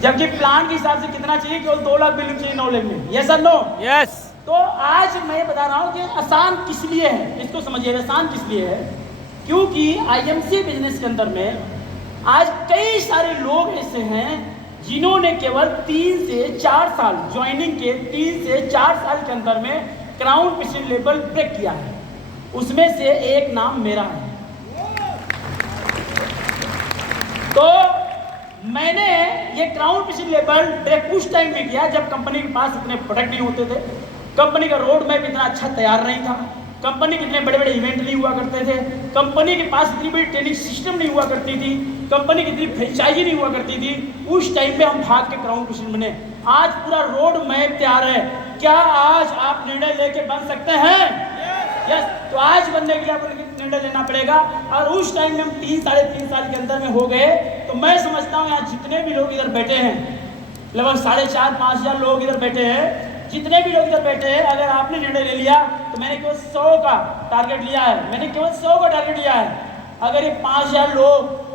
जबकि प्लान के हिसाब से कितना चाहिए? केवल 2 लाख वैल्यूम चाहिए 9 लेग में। यस और नो? यस। तो आज मैं बता रहा हूँ कि आसान किस लिए है, इसको समझिए। आसान किस लिए है? क्योंकि आईएमसी बिजनेस के अंदर में आज कई सारे लोग ऐसे हैं जिन्होंने केवल 3 से 4 साल ज्वाइनिंग के 3 से 4 साल के अंदर में क्राउन प्रेसिडेंट लेवल ब्रेक किया है, उसमें से एक नाम मेरा है। तो मैंने ये क्राउन प्रेसिडेंट लेवल ब्रेक उस टाइम में किया जब कंपनी के पास इतने प्रोडक्ट नहीं होते थे, कंपनी का रोड मैप इतना अच्छा तैयार नहीं था, कंपनी के इतने बड़े बड़े इवेंट नहीं हुआ करते थे, कंपनी के पास इतनी बड़ी ट्रेनिंग सिस्टम नहीं हुआ करती थी, कंपनी की इतनी फ्रेंचाइजी नहीं हुआ करती थी। उस टाइम पे हम भाग के क्राउन प्रेसिडेंट बने। आज पूरा रोड मैप तैयार है। क्या आज आप निर्णय लेके बन सकते हैं? यस। तो आज बनने के लिए आपको निर्णय लेना पड़ेगा। और उस टाइम में हम 3-3.5 साल के अंदर में हो गए। तो मैं समझता हूँ यहाँ जितने भी लोग इधर बैठे हैं, लगभग 4,500-5 हज़ार लोग इधर बैठे हैं, जितने भी लोग इधर बैठे हैं, अगर आपने निर्णय ले लिया तो मैंने केवल 100 का टारगेट लिया है, मैंने केवल 100 का टारगेट लिया है। अगर ये 5,000 लोग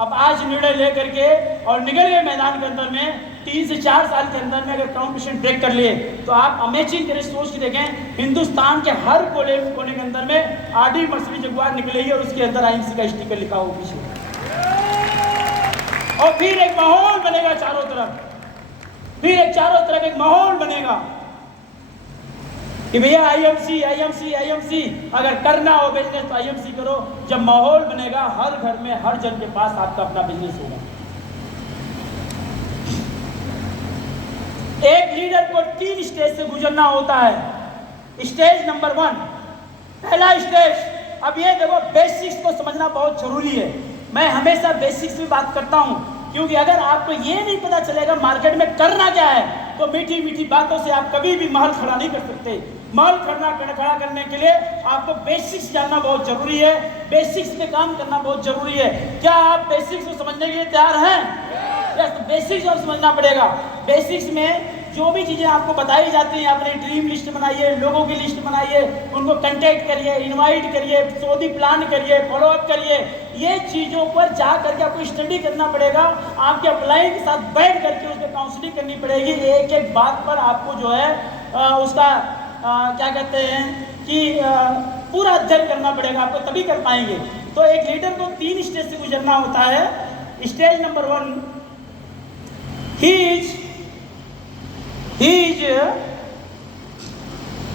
अब आज निर्णय ले करके और निकल गए मैदान के अंदर में 3 से 4 साल के अंदर में अगर कॉम्पिटिशन ब्रेक कर लिए तो आप अमेजिंग करें, सोच के देखें, हिंदुस्तान के हर कोने के अंदर में आरडी मर्सिडीज जगुआर निकलेगी और उसके अंदर IMC का स्टिकर लिखा हो पीछे, और फिर एक माहौल बनेगा चारों तरफ, फिर एक चारों तरफ एक माहौल बनेगा कि भैया IMC अगर करना हो बिजनेस तो IMC करो। जब माहौल बनेगा हर घर में हर जन के पास आपका अपना बिजनेस होगा। एक लीडर को 3 स्टेज से गुजरना होता है। स्टेज नंबर 1, पहला स्टेज, अब ये देखो बेसिक्स को समझना बहुत जरूरी है। मैं हमेशा बेसिक्स में बात करता हूं क्योंकि अगर आपको ये नहीं पता चलेगा मार्केट में करना क्या है तो मीठी मीठी बातों से आप कभी भी महल खड़ा नहीं कर सकते। महल खड़ा करने के लिए आपको बेसिक्स जानना बहुत जरूरी है, बेसिक्स पे काम करना बहुत जरूरी है। क्या आप बेसिक्स को समझने के लिए तैयार हैं? यस। बेसिक्स आप समझना पड़ेगा। बेसिक्स में जो भी चीजें आपको बताई जाती हैं, अपनी ड्रीम लिस्ट बनाइए, लोगों की लिस्ट बनाइए, उनको कांटेक्ट करिए, इनवाइट करिए, सौदी प्लान करिए, फॉलोअप करिए। ये चीज़ों पर जा करके आपको स्टडी करना पड़ेगा। आपके अपलाइन के साथ बैठ करके उस पर काउंसलिंग करनी पड़ेगी। एक एक बात पर आपको जो है उसका क्या कहते हैं कि पूरा अध्ययन करना पड़ेगा, आपको तभी कर पाएंगे। तो एक लीडर को 3 स्टेज से गुजरना होता है। Stage number 1, he is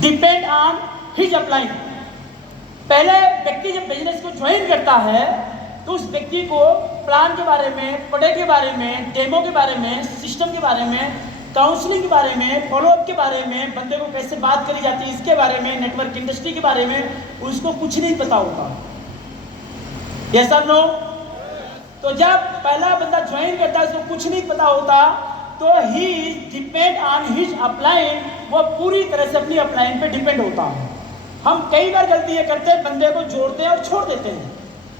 depend on his upline. पहले व्यक्ति जब बिजनेस को ज्वाइन करता है तो उस व्यक्ति को प्लान के बारे में, प्रोडक्ट के बारे में, डेमो के बारे में, सिस्टम के बारे में, काउंसलिंग के बारे में, फॉलोअप के बारे में, बंदे को कैसे बात करी जाती है इसके बारे में, नेटवर्क इंडस्ट्री के बारे में उसको कुछ नहीं पता होगा। यस और नो? तो जब पहला बंदा ज्वाइन करता है उसको कुछ नहीं पता होता तो ही डिपेंड ऑन हिज अपलाइन, वो पूरी तरह से अपनी अपलाइन पे डिपेंड होता है। हम कई बार गलती ये करते हैं, बंदे को जोड़ते हैं और छोड़ देते हैं।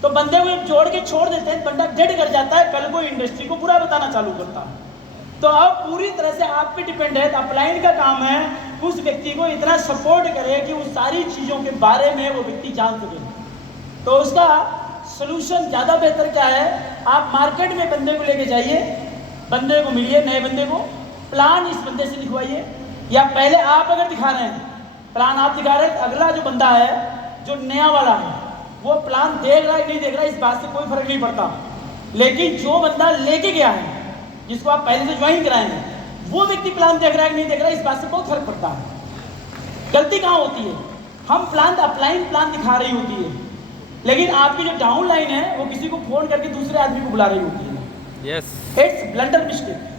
तो बंदे को जोड़ के छोड़ देते हैं, बंदा डेड कर जाता है, कल को इंडस्ट्री को बुरा बताना चालू करता है। तो अब पूरी तरह से आप पे डिपेंड है। अपलाइन का काम है उस व्यक्ति को इतना सपोर्ट करे कि उस सारी चीज़ों के बारे में वो व्यक्ति जान सके। तो उसका सोल्यूशन ज़्यादा बेहतर क्या है, आप मार्केट में बंदे को लेके जाइए, बंदे को मिलिए, नए बंदे को प्लान इस बंदे से लिखवाइए, या पहले आप अगर दिखा रहे हैं प्लान आप दिखा रहे हैं, अगला जो बंदा है जो नया वाला है वो प्लान देख रहा है नहीं देख रहा है इस बात से कोई फर्क नहीं पड़ता। लेकिन जो बंदा लेके गया है, जिसको आप पहले से ज्वाइन कराए हैं, वो व्यक्ति प्लान देख रहा है कि नहीं देख रहा है इस बात से बहुत फर्क पड़ता है। गलती कहाँ होती है, हम प्लान अपलाइन प्लान दिखा रही होती है लेकिन आपकी जो डाउन लाइन है वो किसी को फोन करके दूसरे आदमी को बुला रही होती है। Yes, it's blunder mistake.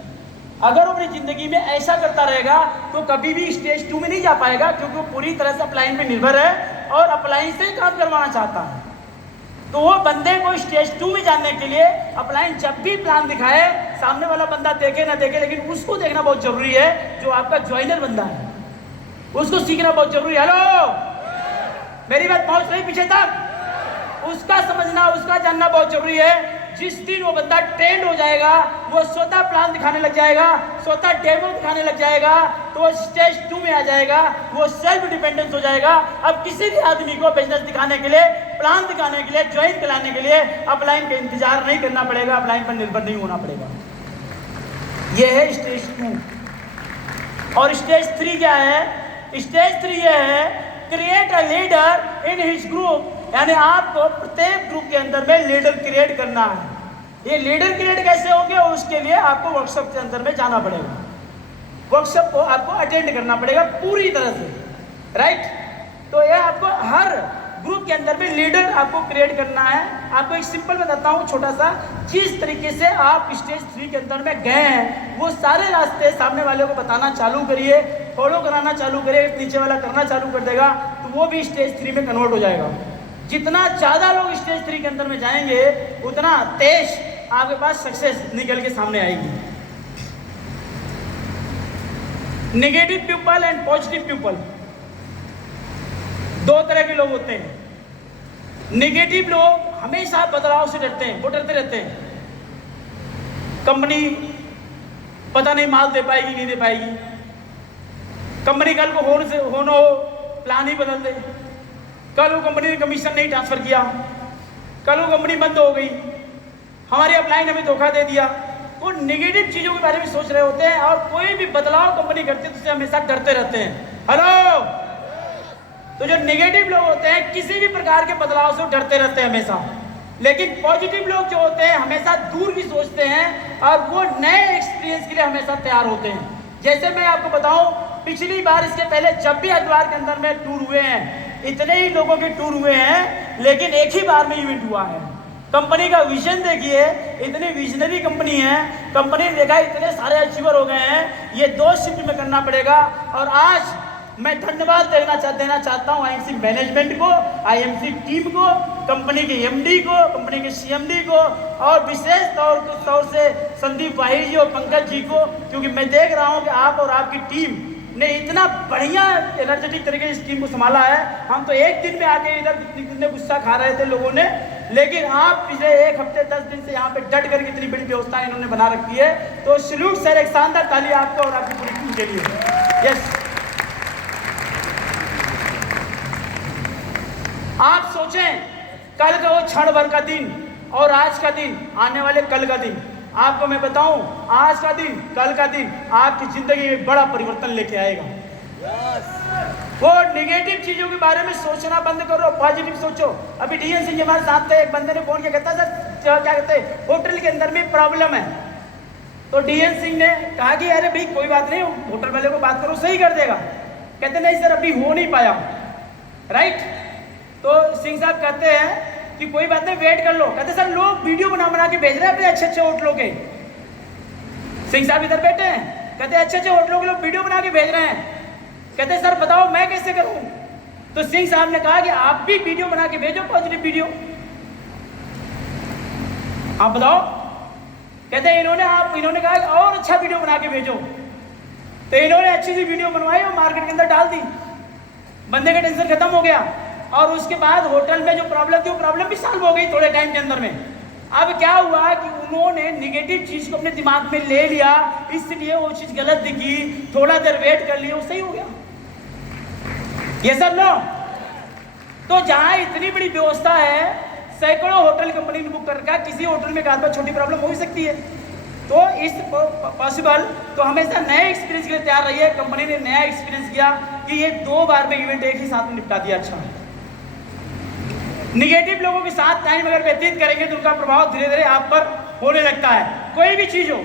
अगर वो अपनी जिंदगी में ऐसा करता रहेगा तो कभी भी स्टेज 2 में नहीं जा पाएगा, क्योंकि वो पूरी तरह से अपलाइन पे निर्भर है और अपलाइन से काम करवाना चाहता है। तो वो बंदे को स्टेज 2 में जाने के लिए अपलाइन जब भी प्लान दिखाए, सामने वाला बंदा देखे ना देखे, लेकिन उसको देखना बहुत जरूरी है जो आपका ज्वाइनर बंदा है, उसको सीखना बहुत जरूरी है। हेलो, मेरी बात पहुंच रही पीछे तक? उसका समझना, उसका जानना बहुत जरूरी है। जिस दिन वो बंदा ट्रेंड हो जाएगा, वो स्वतः प्लान दिखाने लग जाएगा, स्वतः डेमो दिखाने लग जाएगा, तो वो स्टेज 2 में आ जाएगा, वो सेल्फ डिपेंडेंस हो जाएगा। अब किसी भी आदमी को बिजनेस दिखाने के लिए, प्लान दिखाने के लिए, ज्वाइन कराने के लिए अपलाइन का इंतजार नहीं करना पड़ेगा, अपलाइन पर निर्भर नहीं होना पड़ेगा। ये है स्टेज 2। और स्टेज 3 क्या है? स्टेज 3 ये है, create a leader in his group, यानी आपको प्रत्येक ग्रुप के अंदर में लीडर क्रिएट करना है। ये लीडर क्रिएट कैसे होंगे, और उसके लिए आपको वर्कशॉप के अंदर में जाना पड़ेगा, वर्कशॉप को आपको अटेंड करना पड़ेगा पूरी तरह से। राइट। तो ये आपको हर ग्रुप के अंदर भी लीडर आपको क्रिएट करना है। आपको एक सिंपल बताता हूँ छोटा सा, जिस तरीके से आप स्टेज 3 के अंदर में गए हैं वो सारे रास्ते सामने वाले को बताना चालू करिए, फॉलो कराना चालू करिए, नीचे वाला करना चालू कर देगा तो वो भी स्टेज 3 में कन्वर्ट हो जाएगा। जितना ज़्यादा लोग स्टेज 3 के अंदर में जाएंगे उतना तेज आपके पास सक्सेस निकल के सामने आएगी। Negative people and positive people, दो तरह के लोग होते हैं। नेगेटिव लोग हमेशा बदलाव से डरते हैं, वो डरते रहते हैं कंपनी पता नहीं माल दे पाएगी नहीं दे पाएगी, कंपनी कल को होना हो प्लान ही बदल दे, कल वो कंपनी ने कमीशन नहीं ट्रांसफर किया, कल वो कंपनी बंद हो गई, हमारी अपलाइन हमें धोखा दे दिया। वो नेगेटिव चीज़ों के बारे में सोच रहे होते हैं और कोई भी बदलाव कंपनी करती है तो उससे हमेशा डरते रहते हैं। हेलो, तो जो नेगेटिव लोग होते हैं किसी भी प्रकार के बदलाव से डरते रहते हैं हमेशा, लेकिन पॉजिटिव लोग जो होते हैं हमेशा दूर भी सोचते हैं और वो नए एक्सपीरियंस के लिए हमेशा तैयार होते हैं। जैसे मैं आपको बताऊं, पिछली बार इसके पहले जब भी हरिद्वार के अंदर में टूर हुए हैं, इतने ही लोगों के टूर हुए हैं, लेकिन एक ही बार में इवेंट हुआ है। कंपनी का विजन देखिए, इतनी विजनरी कंपनी है, कंपनी ने देखा इतने सारे अचीवर हो गए हैं, ये 2 शिफ्ट में करना पड़ेगा। और आज मैं धन्यवाद देना चाहता हूँ आईएमसी मैनेजमेंट को, आईएमसी टीम को, कंपनी के एमडी को, कंपनी के सीएमडी को और विशेष तौर से संदीप भाई जी और पंकज जी को, क्योंकि मैं देख रहा हूँ कि आप और आपकी टीम ने इतना बढ़िया एनर्जेटिक तरीके से इस टीम को संभाला है। हम तो एक दिन में आके इधर इतने गुस्सा खा रहे थे लोगों ने, लेकिन आप पिछले 1 हफ्ते 10 दिन से यहाँ पे डट करके इतनी बड़ी व्यवस्था इन्होंने बना रखी है। तो सैल्यूट सर, एक शानदार ताली आपको और आपकी पूरी टीम के लिए। यस, आप सोचें कल का वो क्षण भर का दिन और आज का दिन, आने वाले कल का दिन, आपको मैं बताऊं आज का दिन कल का दिन आपकी जिंदगी में बड़ा परिवर्तन लेके आएगा। वो नेगेटिव चीजों के बारे में सोचना बंद करो, पॉजिटिव सोचो। अभी डीएन सिंह हमारे साथ थे, एक बंदे ने फोन किया, कहता सर क्या कहते हैं होटल के अंदर में प्रॉब्लम है। तो डीएन सिंह ने कहा कि अरे भाई कोई बात नहीं, होटल वाले को बात करो, सही कर देगा। कहते नहीं सर अभी हो नहीं पाया, राइट। तो सिंह साहब कहते हैं कि कोई बात नहीं वेट कर लो। कहते सर लोग वीडियो बना के भेज रहे हैं अपने अच्छे होटलों के। सिंह साहब इधर बैठे हैं, कहते अच्छे होटलों के लोग वीडियो बना के भेज रहे हैं। कहते सर बताओ मैं कैसे करूं। तो सिंह साहब ने कहा कि आप भी वीडियो बना के भेजो, पॉजिटिव वीडियो, आप बताओ। कहते इन्होंने कहा कि और अच्छा वीडियो बना के भेजो। तो इन्होंने अच्छी सी वीडियो बनवाई और मार्केट के अंदर डाल दी, बंदे का टेंशन खत्म हो गया। और उसके बाद होटल में जो प्रॉब्लम थी वो प्रॉब्लम भी सॉल्व हो गई थोड़े टाइम के अंदर में। अब क्या हुआ कि उन्होंने निगेटिव चीज को अपने दिमाग में ले लिया, इसलिए वो चीज गलत दिखी, थोड़ा देर वेट कर लिया, वो सही हो गया। ये सब नो। तो जहां इतनी बड़ी व्यवस्था है, सैकड़ों होटल कंपनी ने बुक कर रखा है, किसी होटल में एक आध बार छोटी प्रॉब्लम हो ही सकती है। तो इस पॉसिबल तो हमेशा नए एक्सपीरियंस के लिए तैयार रहिए। कंपनी ने नया एक्सपीरियंस किया कि ये 2 बार में इवेंट एक ही साथ में निपटा दिया। अच्छा, निगेटिव लोगों के साथ टाइम अगर व्यतीत करेंगे तो उनका प्रभाव धीरे धीरे आप पर होने लगता है। कोई भी चीज हो,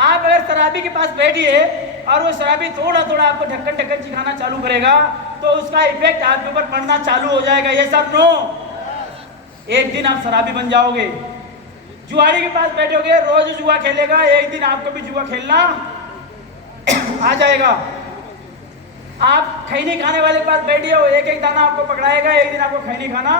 आप अगर शराबी के पास बैठिए और वो शराबी थोड़ा थोड़ा आपको ढक्कन चिखाना चालू करेगा तो उसका इफेक्ट आपके ऊपर पड़ना चालू हो जाएगा। ये सब नो, एक दिन आप शराबी बन जाओगे। जुआरी के पास बैठोगे, रोज जुआ खेलेगा, एक दिन आपको भी जुआ खेलना आ जाएगा। आप खैनी खाने वाले के पास बैठिए, वो एक दाना आपको पकड़ाएगा, एक दिन आपको खैनी खाना।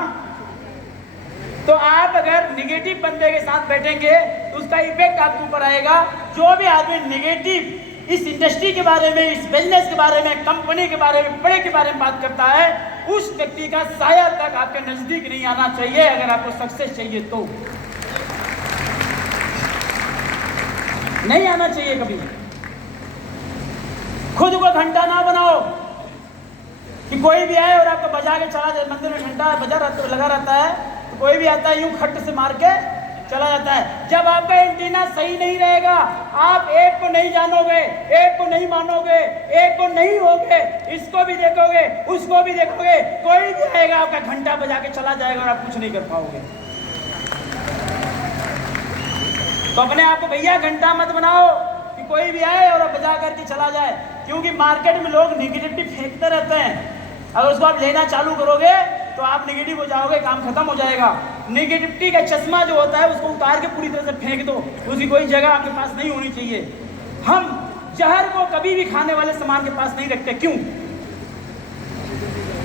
तो आप अगर निगेटिव बंदे के साथ बैठेंगे तो उसका इफेक्ट आपके ऊपर आएगा। जो भी आदमी निगेटिव इस इंडस्ट्री के बारे में, इस बिजनेस के बारे में, कंपनी के बारे में, बड़े के बारे में बात करता है, उस व्यक्ति का साया तक आपके नजदीक नहीं आना चाहिए अगर आपको सक्सेस चाहिए तो। नहीं आना चाहिए कभी। खुद को घंटा ना बनाओ कि कोई भी आए और आपको बजा के चला जाए। मंदिर में घंटा लगा रहता है तो कोई भी आता है यूं खट्ट से मार के चला जाता है। जब आपका एंटीना सही नहीं रहेगा, आप एक को नहीं जानोगे, एक को नहीं मानोगे, एक को नहीं होगे, इसको भी देखोगे, उसको भी देखोगे, कोई भी आएगा आपका घंटा बजा के चला जाएगा और आप कुछ नहीं कर पाओगे। तो अपने आप को भैया घंटा मत बनाओ कि कोई भी आए और बजा करके चला जाए, क्योंकि मार्केट में लोग निगेटिविटी फेंकते रहते हैं। अगर उसको आप लेना चालू करोगे तो आप नेगेटिव हो जाओगे, काम खत्म हो जाएगा। नेगेटिविटी का चश्मा जो होता है उसको उतार के पूरी तरह से फेंक दो, उसकी कोई जगह आपके पास नहीं होनी चाहिए। हम जहर को कभी भी खाने वाले सामान के पास नहीं रखते, क्यों?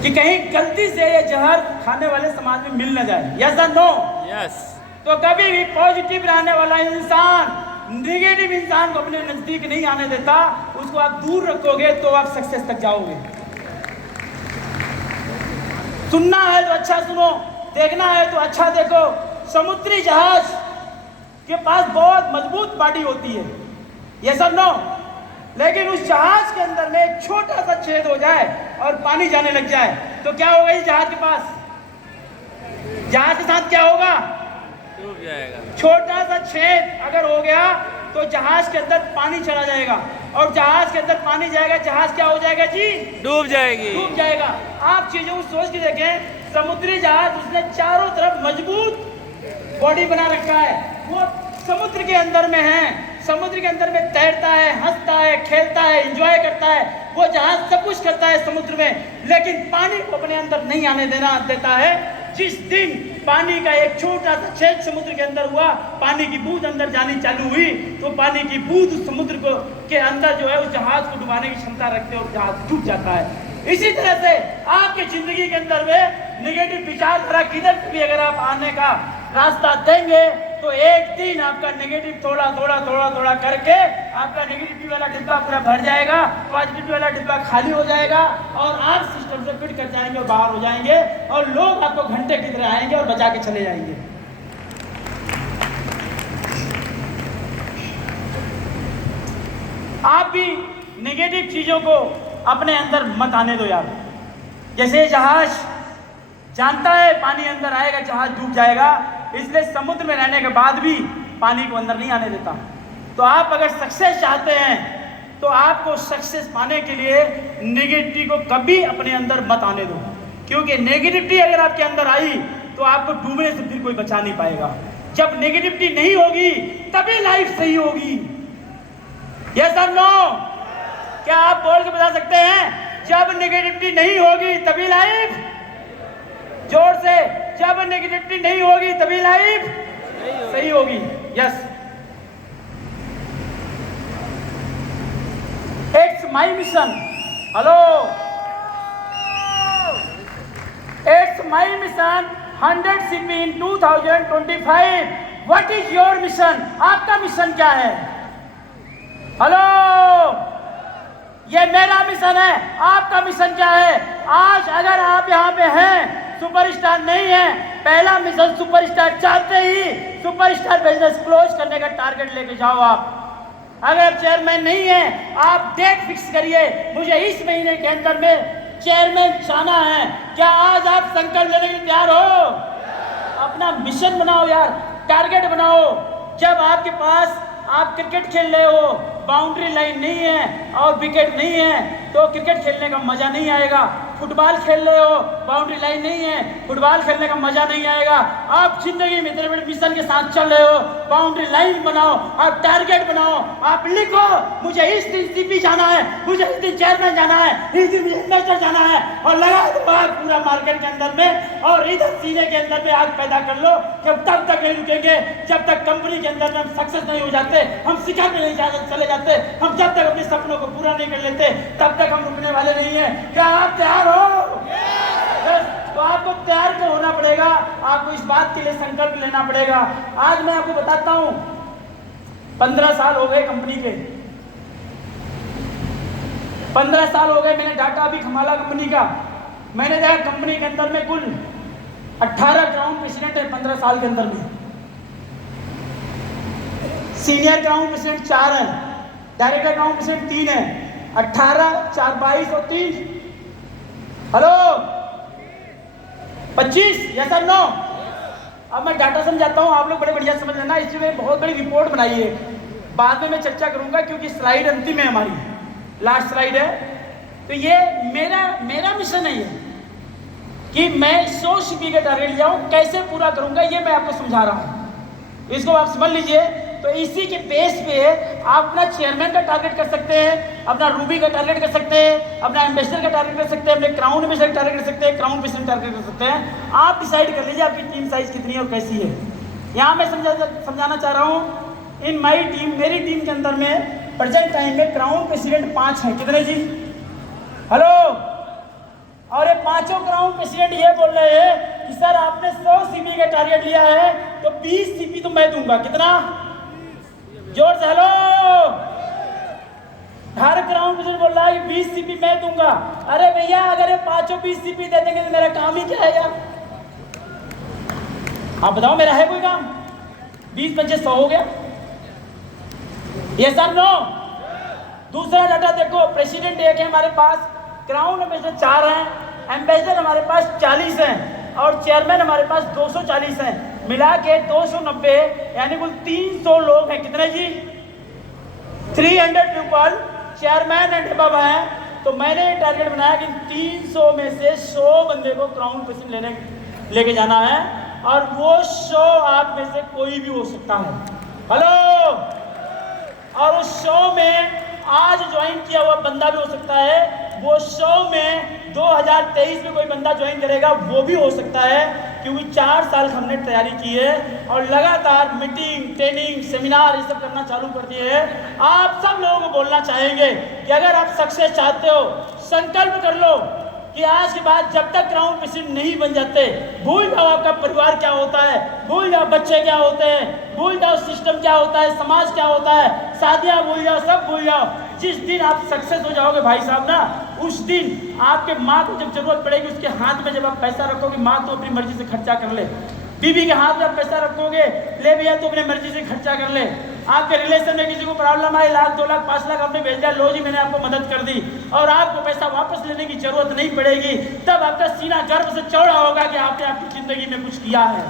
कि कहीं गलती से ये जहर खाने वाले सामान में मिल न जाए। यस और नो? यस। तो कभी भी पॉजिटिव रहने वाला इंसान नेगेटिव इंसान को अपने नजदीक नहीं आने देता, उसको आप दूर रखोगे तो आप सक्सेस तक जाओगे। सुनना है तो अच्छा सुनो, देखना है तो अच्छा देखो। समुद्री जहाज के पास बहुत मजबूत बॉडी होती है, ये सब नो, लेकिन उस जहाज के अंदर में एक छोटा सा छेद हो जाए और पानी जाने लग जाए तो क्या होगा? इस जहाज के पास, जहाज के साथ क्या होगा? डूब जाएगा। छोटा सा छेद अगर हो गया तो जहाज के अंदर पानी चला जाएगा, और जहाज के अंदर पानी जाएगा, जहाज क्या हो जाएगा जी? डूब जाएगी। डूब जाएगा। आप चीजों को सोच के देखें, समुद्री जहाज उसने चारों तरफ मजबूत बॉडी बना रखा है, वो समुद्र के अंदर में है, समुद्र के अंदर में तैरता है, हंसता है, खेलता है, एंजॉय करता है, वो जहाज सब कुछ करता है समुद्र में, लेकिन पानी को अपने अंदर नहीं आने देता है। जिस दिन पानी का एक छोटा सा छेद समुद्र के अंदर हुआ, पानी की बूंद अंदर जानी चालू हुई, तो पानी की बूंद उस समुद्र को के अंदर जो है उस जहाज को डुबाने की क्षमता रखते हैं और जहाज डूब जाता है। इसी तरह से आपके जिंदगी के अंदर में नेगेटिव विचारधारा किधर से भी अगर आप आने का रास्ता देंगे तो एक दिन आपका नेगेटिव थोड़ा थोड़ा करके आपका नेगेटिविटी वाला डिब्बा पूरा भर जाएगा, पॉजिटिविटी वाला डिब्बा खाली हो जाएगा, और आप सिस्टम से फिट कर जाएंगे और बाहर हो जाएंगे, और लोग आपको घंटे की तरह आएंगे और बचा के चले जाएंगे। आप भी नेगेटिव चीजों को अपने अंदर मत आने दो यार। जैसे जहाज जानता है पानी अंदर आएगा, जहाज डूब जाएगा, इसलिए समुद्र में रहने के बाद भी पानी को अंदर नहीं आने देता। तो आप अगर सक्सेस चाहते हैं तो आपको सक्सेस पाने के लिए नेगेटिविटी को कभी अपने अंदर मत आने दो, क्योंकि नेगेटिविटी अगर आपके अंदर आई तो आपको डूबने से फिर कोई बचा नहीं पाएगा। जब नेगेटिविटी नहीं होगी तभी लाइफ सही होगी। यस और नो? क्या आप बोल के बता सकते हैं? जब नेगेटिविटी नहीं होगी तभी लाइफ, जोर से, जब नेगेटिविटी नहीं होगी तभी लाइफ सही होगी। Yes, it's my mission. Hello, it's my mission 100 CP in 2025। What is your mission? आपका मिशन क्या है? हेलो, ये मेरा मिशन है, आपका मिशन क्या है? आज अगर आप यहाँ पे हैं, सुपरस्टार नहीं है, पहला मिशन सुपरस्टार चाहते ही सुपरस्टार बिजनेस क्लोज करने का टारगेट लेके जाओ। आप अगर आप चेयरमैन नहीं है, आप डेट फिक्स करिए, मुझे इस महीने के अंदर में चेयरमैन जाना है। क्या आज आप संकल्प लेने के लिए तैयार हो? अपना मिशन बनाओ यार, टारगेट बनाओ। जब आपके पास आप क्रिकेट खेल रहे हो, बाउंड्री लाइन नहीं है और विकेट नहीं है, तो क्रिकेट खेलने का मजा नहीं आएगा। फुटबॉल खेल रहे हो, बाउंड्री लाइन नहीं है, फुटबॉल खेलने का मजा नहीं आएगा। आप जिंदगी में इतने बड़े मिशन के साथ चल रहे हो, बाउंड्री लाइन बनाओ, आप टारगेट बनाओ, आप लिखो, मुझे इस दिन सीपी जाना है, मुझे इस दिन चेयरमैन जाना है, इस दिन मुझे इन्वेस्टर जाना है, और लगा दो आग पूरा मार्केट के अंदर में, और इधर सीने के अंदर में आग पैदा कर लो। जब तब तक नहीं रुकेंगे जब तक कंपनी के अंदर में हम सक्सेस नहीं हो जाते, हम सिखा के नहीं चले जाते, हम जब तक अपने सपनों को पूरा नहीं कर लेते तब तक हम रुकने वाले नहीं है। क्या आप तैयार हो? तो आपको तैयार तो होना पड़ेगा, आपको इस बात के लिए संकल्प लेना पड़ेगा। आज मैं आपको बताता हूं, 15 साल हो गए कंपनी के, 15 साल हो गए मैंने डाटा अभी खमाला कंपनी का। मैंने देखा कंपनी के अंदर में कुल 18 ग्राउंड प्रेसिडेंट है 15 साल के अंदर में। सीनियर ग्राउंड प्रेसिडेंट 4 है, डायरेक्टर ग्राउंड प्रेसिडेंट 3 है, 18, 4, 22 और 3, हेलो 25। यस और नो? अब मैं डाटा समझाता हूँ, आप लोग बड़े बढ़िया समझ लेना। इसलिए मैंने बहुत बड़ी रिपोर्ट बनाई है, बाद में मैं चर्चा करूंगा क्योंकि स्लाइड अंतिम है, हमारी लास्ट स्लाइड है। तो ये मेरा मिशन है, ये कि मैं 100 CP का टारगेट ले जाऊँ, कैसे पूरा करूंगा ये मैं आपको समझा रहा हूँ। इसको आप समझ लीजिए तो इसी के बेस पे आप अपना चेयरमैन का टारगेट कर सकते हैं, अपना रूबी का टारगेट कर सकते हैं, अपना एम्बेसडर का टारगेट कर सकते हैं, अपने क्राउन एम्बेसडर का टारगेट कर सकते हैं, क्राउन प्रेसिडेंट टारगेट कर सकते हैं। आप डिसाइड कर लीजिए आपकी टीम साइज कितनी है और कैसी है। यहाँ मैं समझाना चाह रहा हूँ, इन माई टीम, मेरी टीम के अंदर में प्रेजेंट टाइम में क्राउन प्रेसिडेंट 5 हैं। कितने जी? हेलो। और ये पांचों क्राउन प्रेसिडेंट ये बोल रहे हैं कि सर आपने 100 सीपी का टारगेट लिया है तो 20 सीपी तो मैं दूंगा। कितना? जोर से हेलो। हर क्राउन प्रेसिडेंट बोल रहा है कि 20 सीपी मैं दूंगा। अरे भैया अगर ये पांचों 20 सीपी दे देंगे तो मेरा काम ही क्या है यार? आप बताओ मेरा है कोई काम? 20 पंचे 100 हो गया। ये सर नो। दूसरा डाटा देखो, प्रेसिडेंट एक है हमारे पास, क्राउन एम्बेसडर 4 हैं, एम्बेसडर हमारे पास 40 हैं और चेयरमैन हमारे पास 240 हैं। मिला के 290 यानी कुल 300 लोग हैं। कितने जी? 300 पीपल चेयरमैन एंड अबव हैं। तो मैंने ये टारगेट बनाया कि 300 में से 100 बंदे को क्राउन प्रेसिडेंट लेके जाना है और वो 100 आप में से कोई भी हो सकता है। हेलो। और उस 100 में आज ज्वाइन किया हुआ बंदा भी हो सकता है, वो 100 में 2023 में कोई बंदा ज्वाइन करेगा वो भी हो सकता है, क्योंकि 4 साल हमने तैयारी की है और लगातार मीटिंग, ट्रेनिंग, सेमिनार ये सब करना चालू कर दिए हैं। आप सब लोगों को बोलना चाहेंगे कि अगर आप सक्सेस चाहते हो, संकल्प कर लो कि आज के बाद जब तक क्राउन प्रेसिडेंट नहीं बन जाते, भूल जाओ आपका परिवार क्या होता है, भूल जाओ बच्चे क्या होते हैं, भूल जाओ सिस्टम क्या होता है, समाज क्या होता है, शादियां भूल जाओ, सब भूल जाओ। जिस दिन आप सक्सेस हो जाओगे भाई साहब ना, उस दिन आपके माँ को जब जरूरत पड़ेगी उसके हाथ में जब आप पैसा रखोगे, माँ तो अपनी मर्जी से खर्चा कर ले। बीवी के हाथ में आप पैसा रखोगे, ले भैया तो अपनी मर्जी से खर्चा कर ले। आपके रिलेशन में किसी को प्रॉब्लम आई, 1 लाख 2 लाख 5 लाख आपने भेज दिया, लो जी मैंने आपको मदद कर दी और आपको पैसा वापस लेने की जरूरत नहीं पड़ेगी। तब आपका सीना गर्व से चौड़ा होगा कि आपने आपकी जिंदगी में कुछ किया है।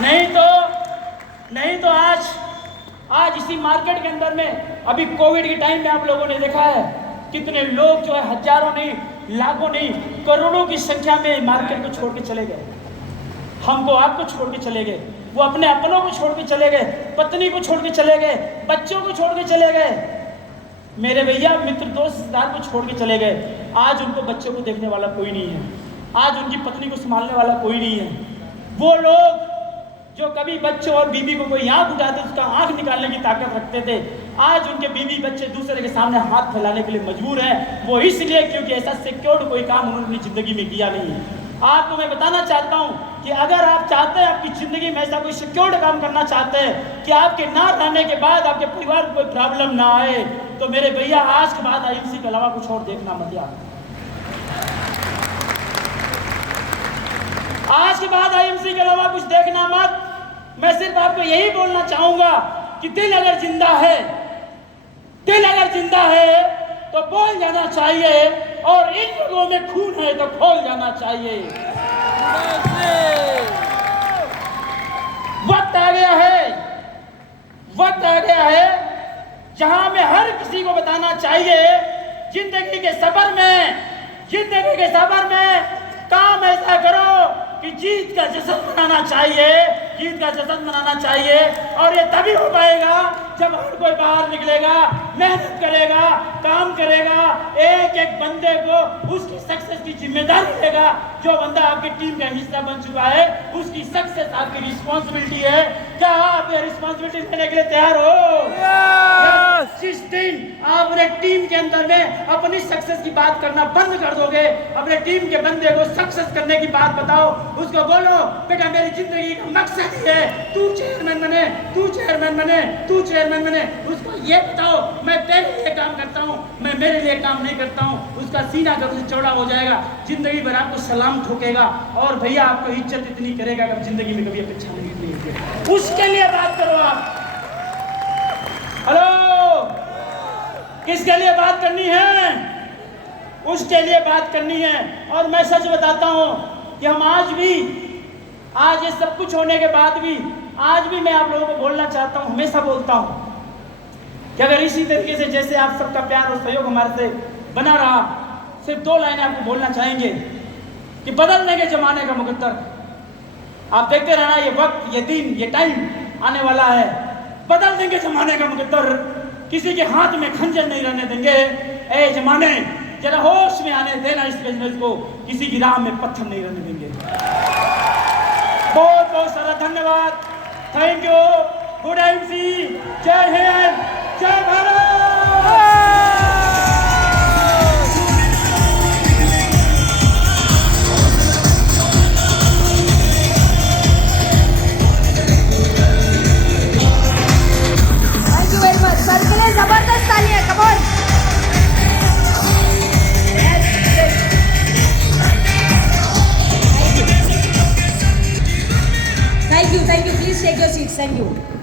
नहीं तो आज इसी मार्केट के अंदर में, अभी कोविड के टाइम में आप लोगों ने देखा है कितने लोग जो है हजारों नहीं, लाखों नहीं, करोड़ों की संख्या में मार्केट को छोड़ के चले गए। हमको आपको छोड़ के चले गए, वो अपने अपनों को छोड़ के चले गए, पत्नी को छोड़ के चले गए, बच्चों को छोड़ के चले गए, मेरे भैया मित्र दोस्त रिश्तेदार को छोड़ के चले गए। आज उनको बच्चों को देखने वाला कोई नहीं है, आज उनकी पत्नी को संभालने वाला कोई नहीं है। वो लोग जो कभी बच्चों और बीवी को कोई आंख उठाते उसका आंख निकालने की ताकत रखते थे, आज उनके बीवी बच्चे दूसरे के सामने हाथ फैलाने के लिए मजबूर हैं। वो इसलिए क्योंकि ऐसा सिक्योर्ड कोई काम उन्होंने अपनी जिंदगी में किया नहीं है। आपको मैं बताना चाहता हूं कि अगर आप चाहते हैं आपकी जिंदगी में ऐसा कोई सिक्योर्ड काम करना चाहते हैं कि आपके ना रहने के बाद आपके परिवार को कोई प्रॉब्लम ना आए, तो मेरे भैया आज के बाद आईएमसी के अलावा कुछ और देखना मत यार। आज के बाद आईएमसी के अलावा कुछ देखना मत। मैं सिर्फ आपको यही बोलना चाहूंगा कि दिल अगर जिंदा है तो बोल जाना चाहिए और इन लोगों में खून है तो खोल जाना चाहिए। वक्त आ गया है जहां में हर किसी को बताना चाहिए जिंदगी के सफर में काम ऐसा करो कि जीत का जश्न मनाना चाहिए। और ये तभी हो पाएगा जब हर कोई बाहर निकलेगा, मेहनत करेगा, काम करेगा, एक एक बंदे को उसकी सक्सेस की जिम्मेदारी देगा। जो बंदा आपकी टीम का हिस्सा बन चुका है उसकी सक्सेस आपकी रिस्पॉन्सिबिलिटी है। क्या आप ये रिस्पॉन्सिबिलिटी लेने के लिए तैयार हो? जिस दिन आप अपने टीम के अंदर में अपनी सक्सेस की बात करना बंद कर दोगे, अपने टीम के बंदे को सक्सेस करने की बात बताओ, उसको बोलो बेटा मेरी जिंदगी का मकसद ही है तू चेयरमैन बने, उसको ये बताओ मैं तेरे लिए काम करता हूँ, मैं मेरे लिए काम नहीं करता हूँ, उसका सीना कब से चौड़ा हो जाएगा, जिंदगी भर आपको सलाम ठोकेगा और भैया आपको इज्जत इतनी करेगा कि जिंदगी में कभी अपेक्षा नहीं की। उसके लिए बात करो आप। हेलो, किसके लिए बात करनी है? उसके लिए बात करनी है। और मैं सच बताता हूँ कि हम आज ये सब कुछ होने के बाद भी आज भी मैं आप लोगों को बोलना चाहता हूँ, हमेशा बोलता हूँ कि अगर इसी तरीके से जैसे आप सबका प्यार और सहयोग हमारे से बना रहा, सिर्फ 2 लाइनें आपको बोलना चाहेंगे कि बदलने के जमाने का मुकद्दर आप देखते रहना, ये वक्त, ये दिन, ये टाइम आने वाला है, बदल देंगे जमाने का मुकद्दर, किसी के हाथ में खंजर नहीं रहने देंगे। ए जमाने, जरा होश में आने देना इस बिजनेस को, किसी की राह में पत्थर नहीं रहने देंगे। बहुत बहुत सारा धन्यवाद, थैंक यू, गुड एमसी, जय हिंद, जय Bharat. Thank you very much sir के लिए जबरदस्त तालियां, come on. Thank you, please take your seats, thank you.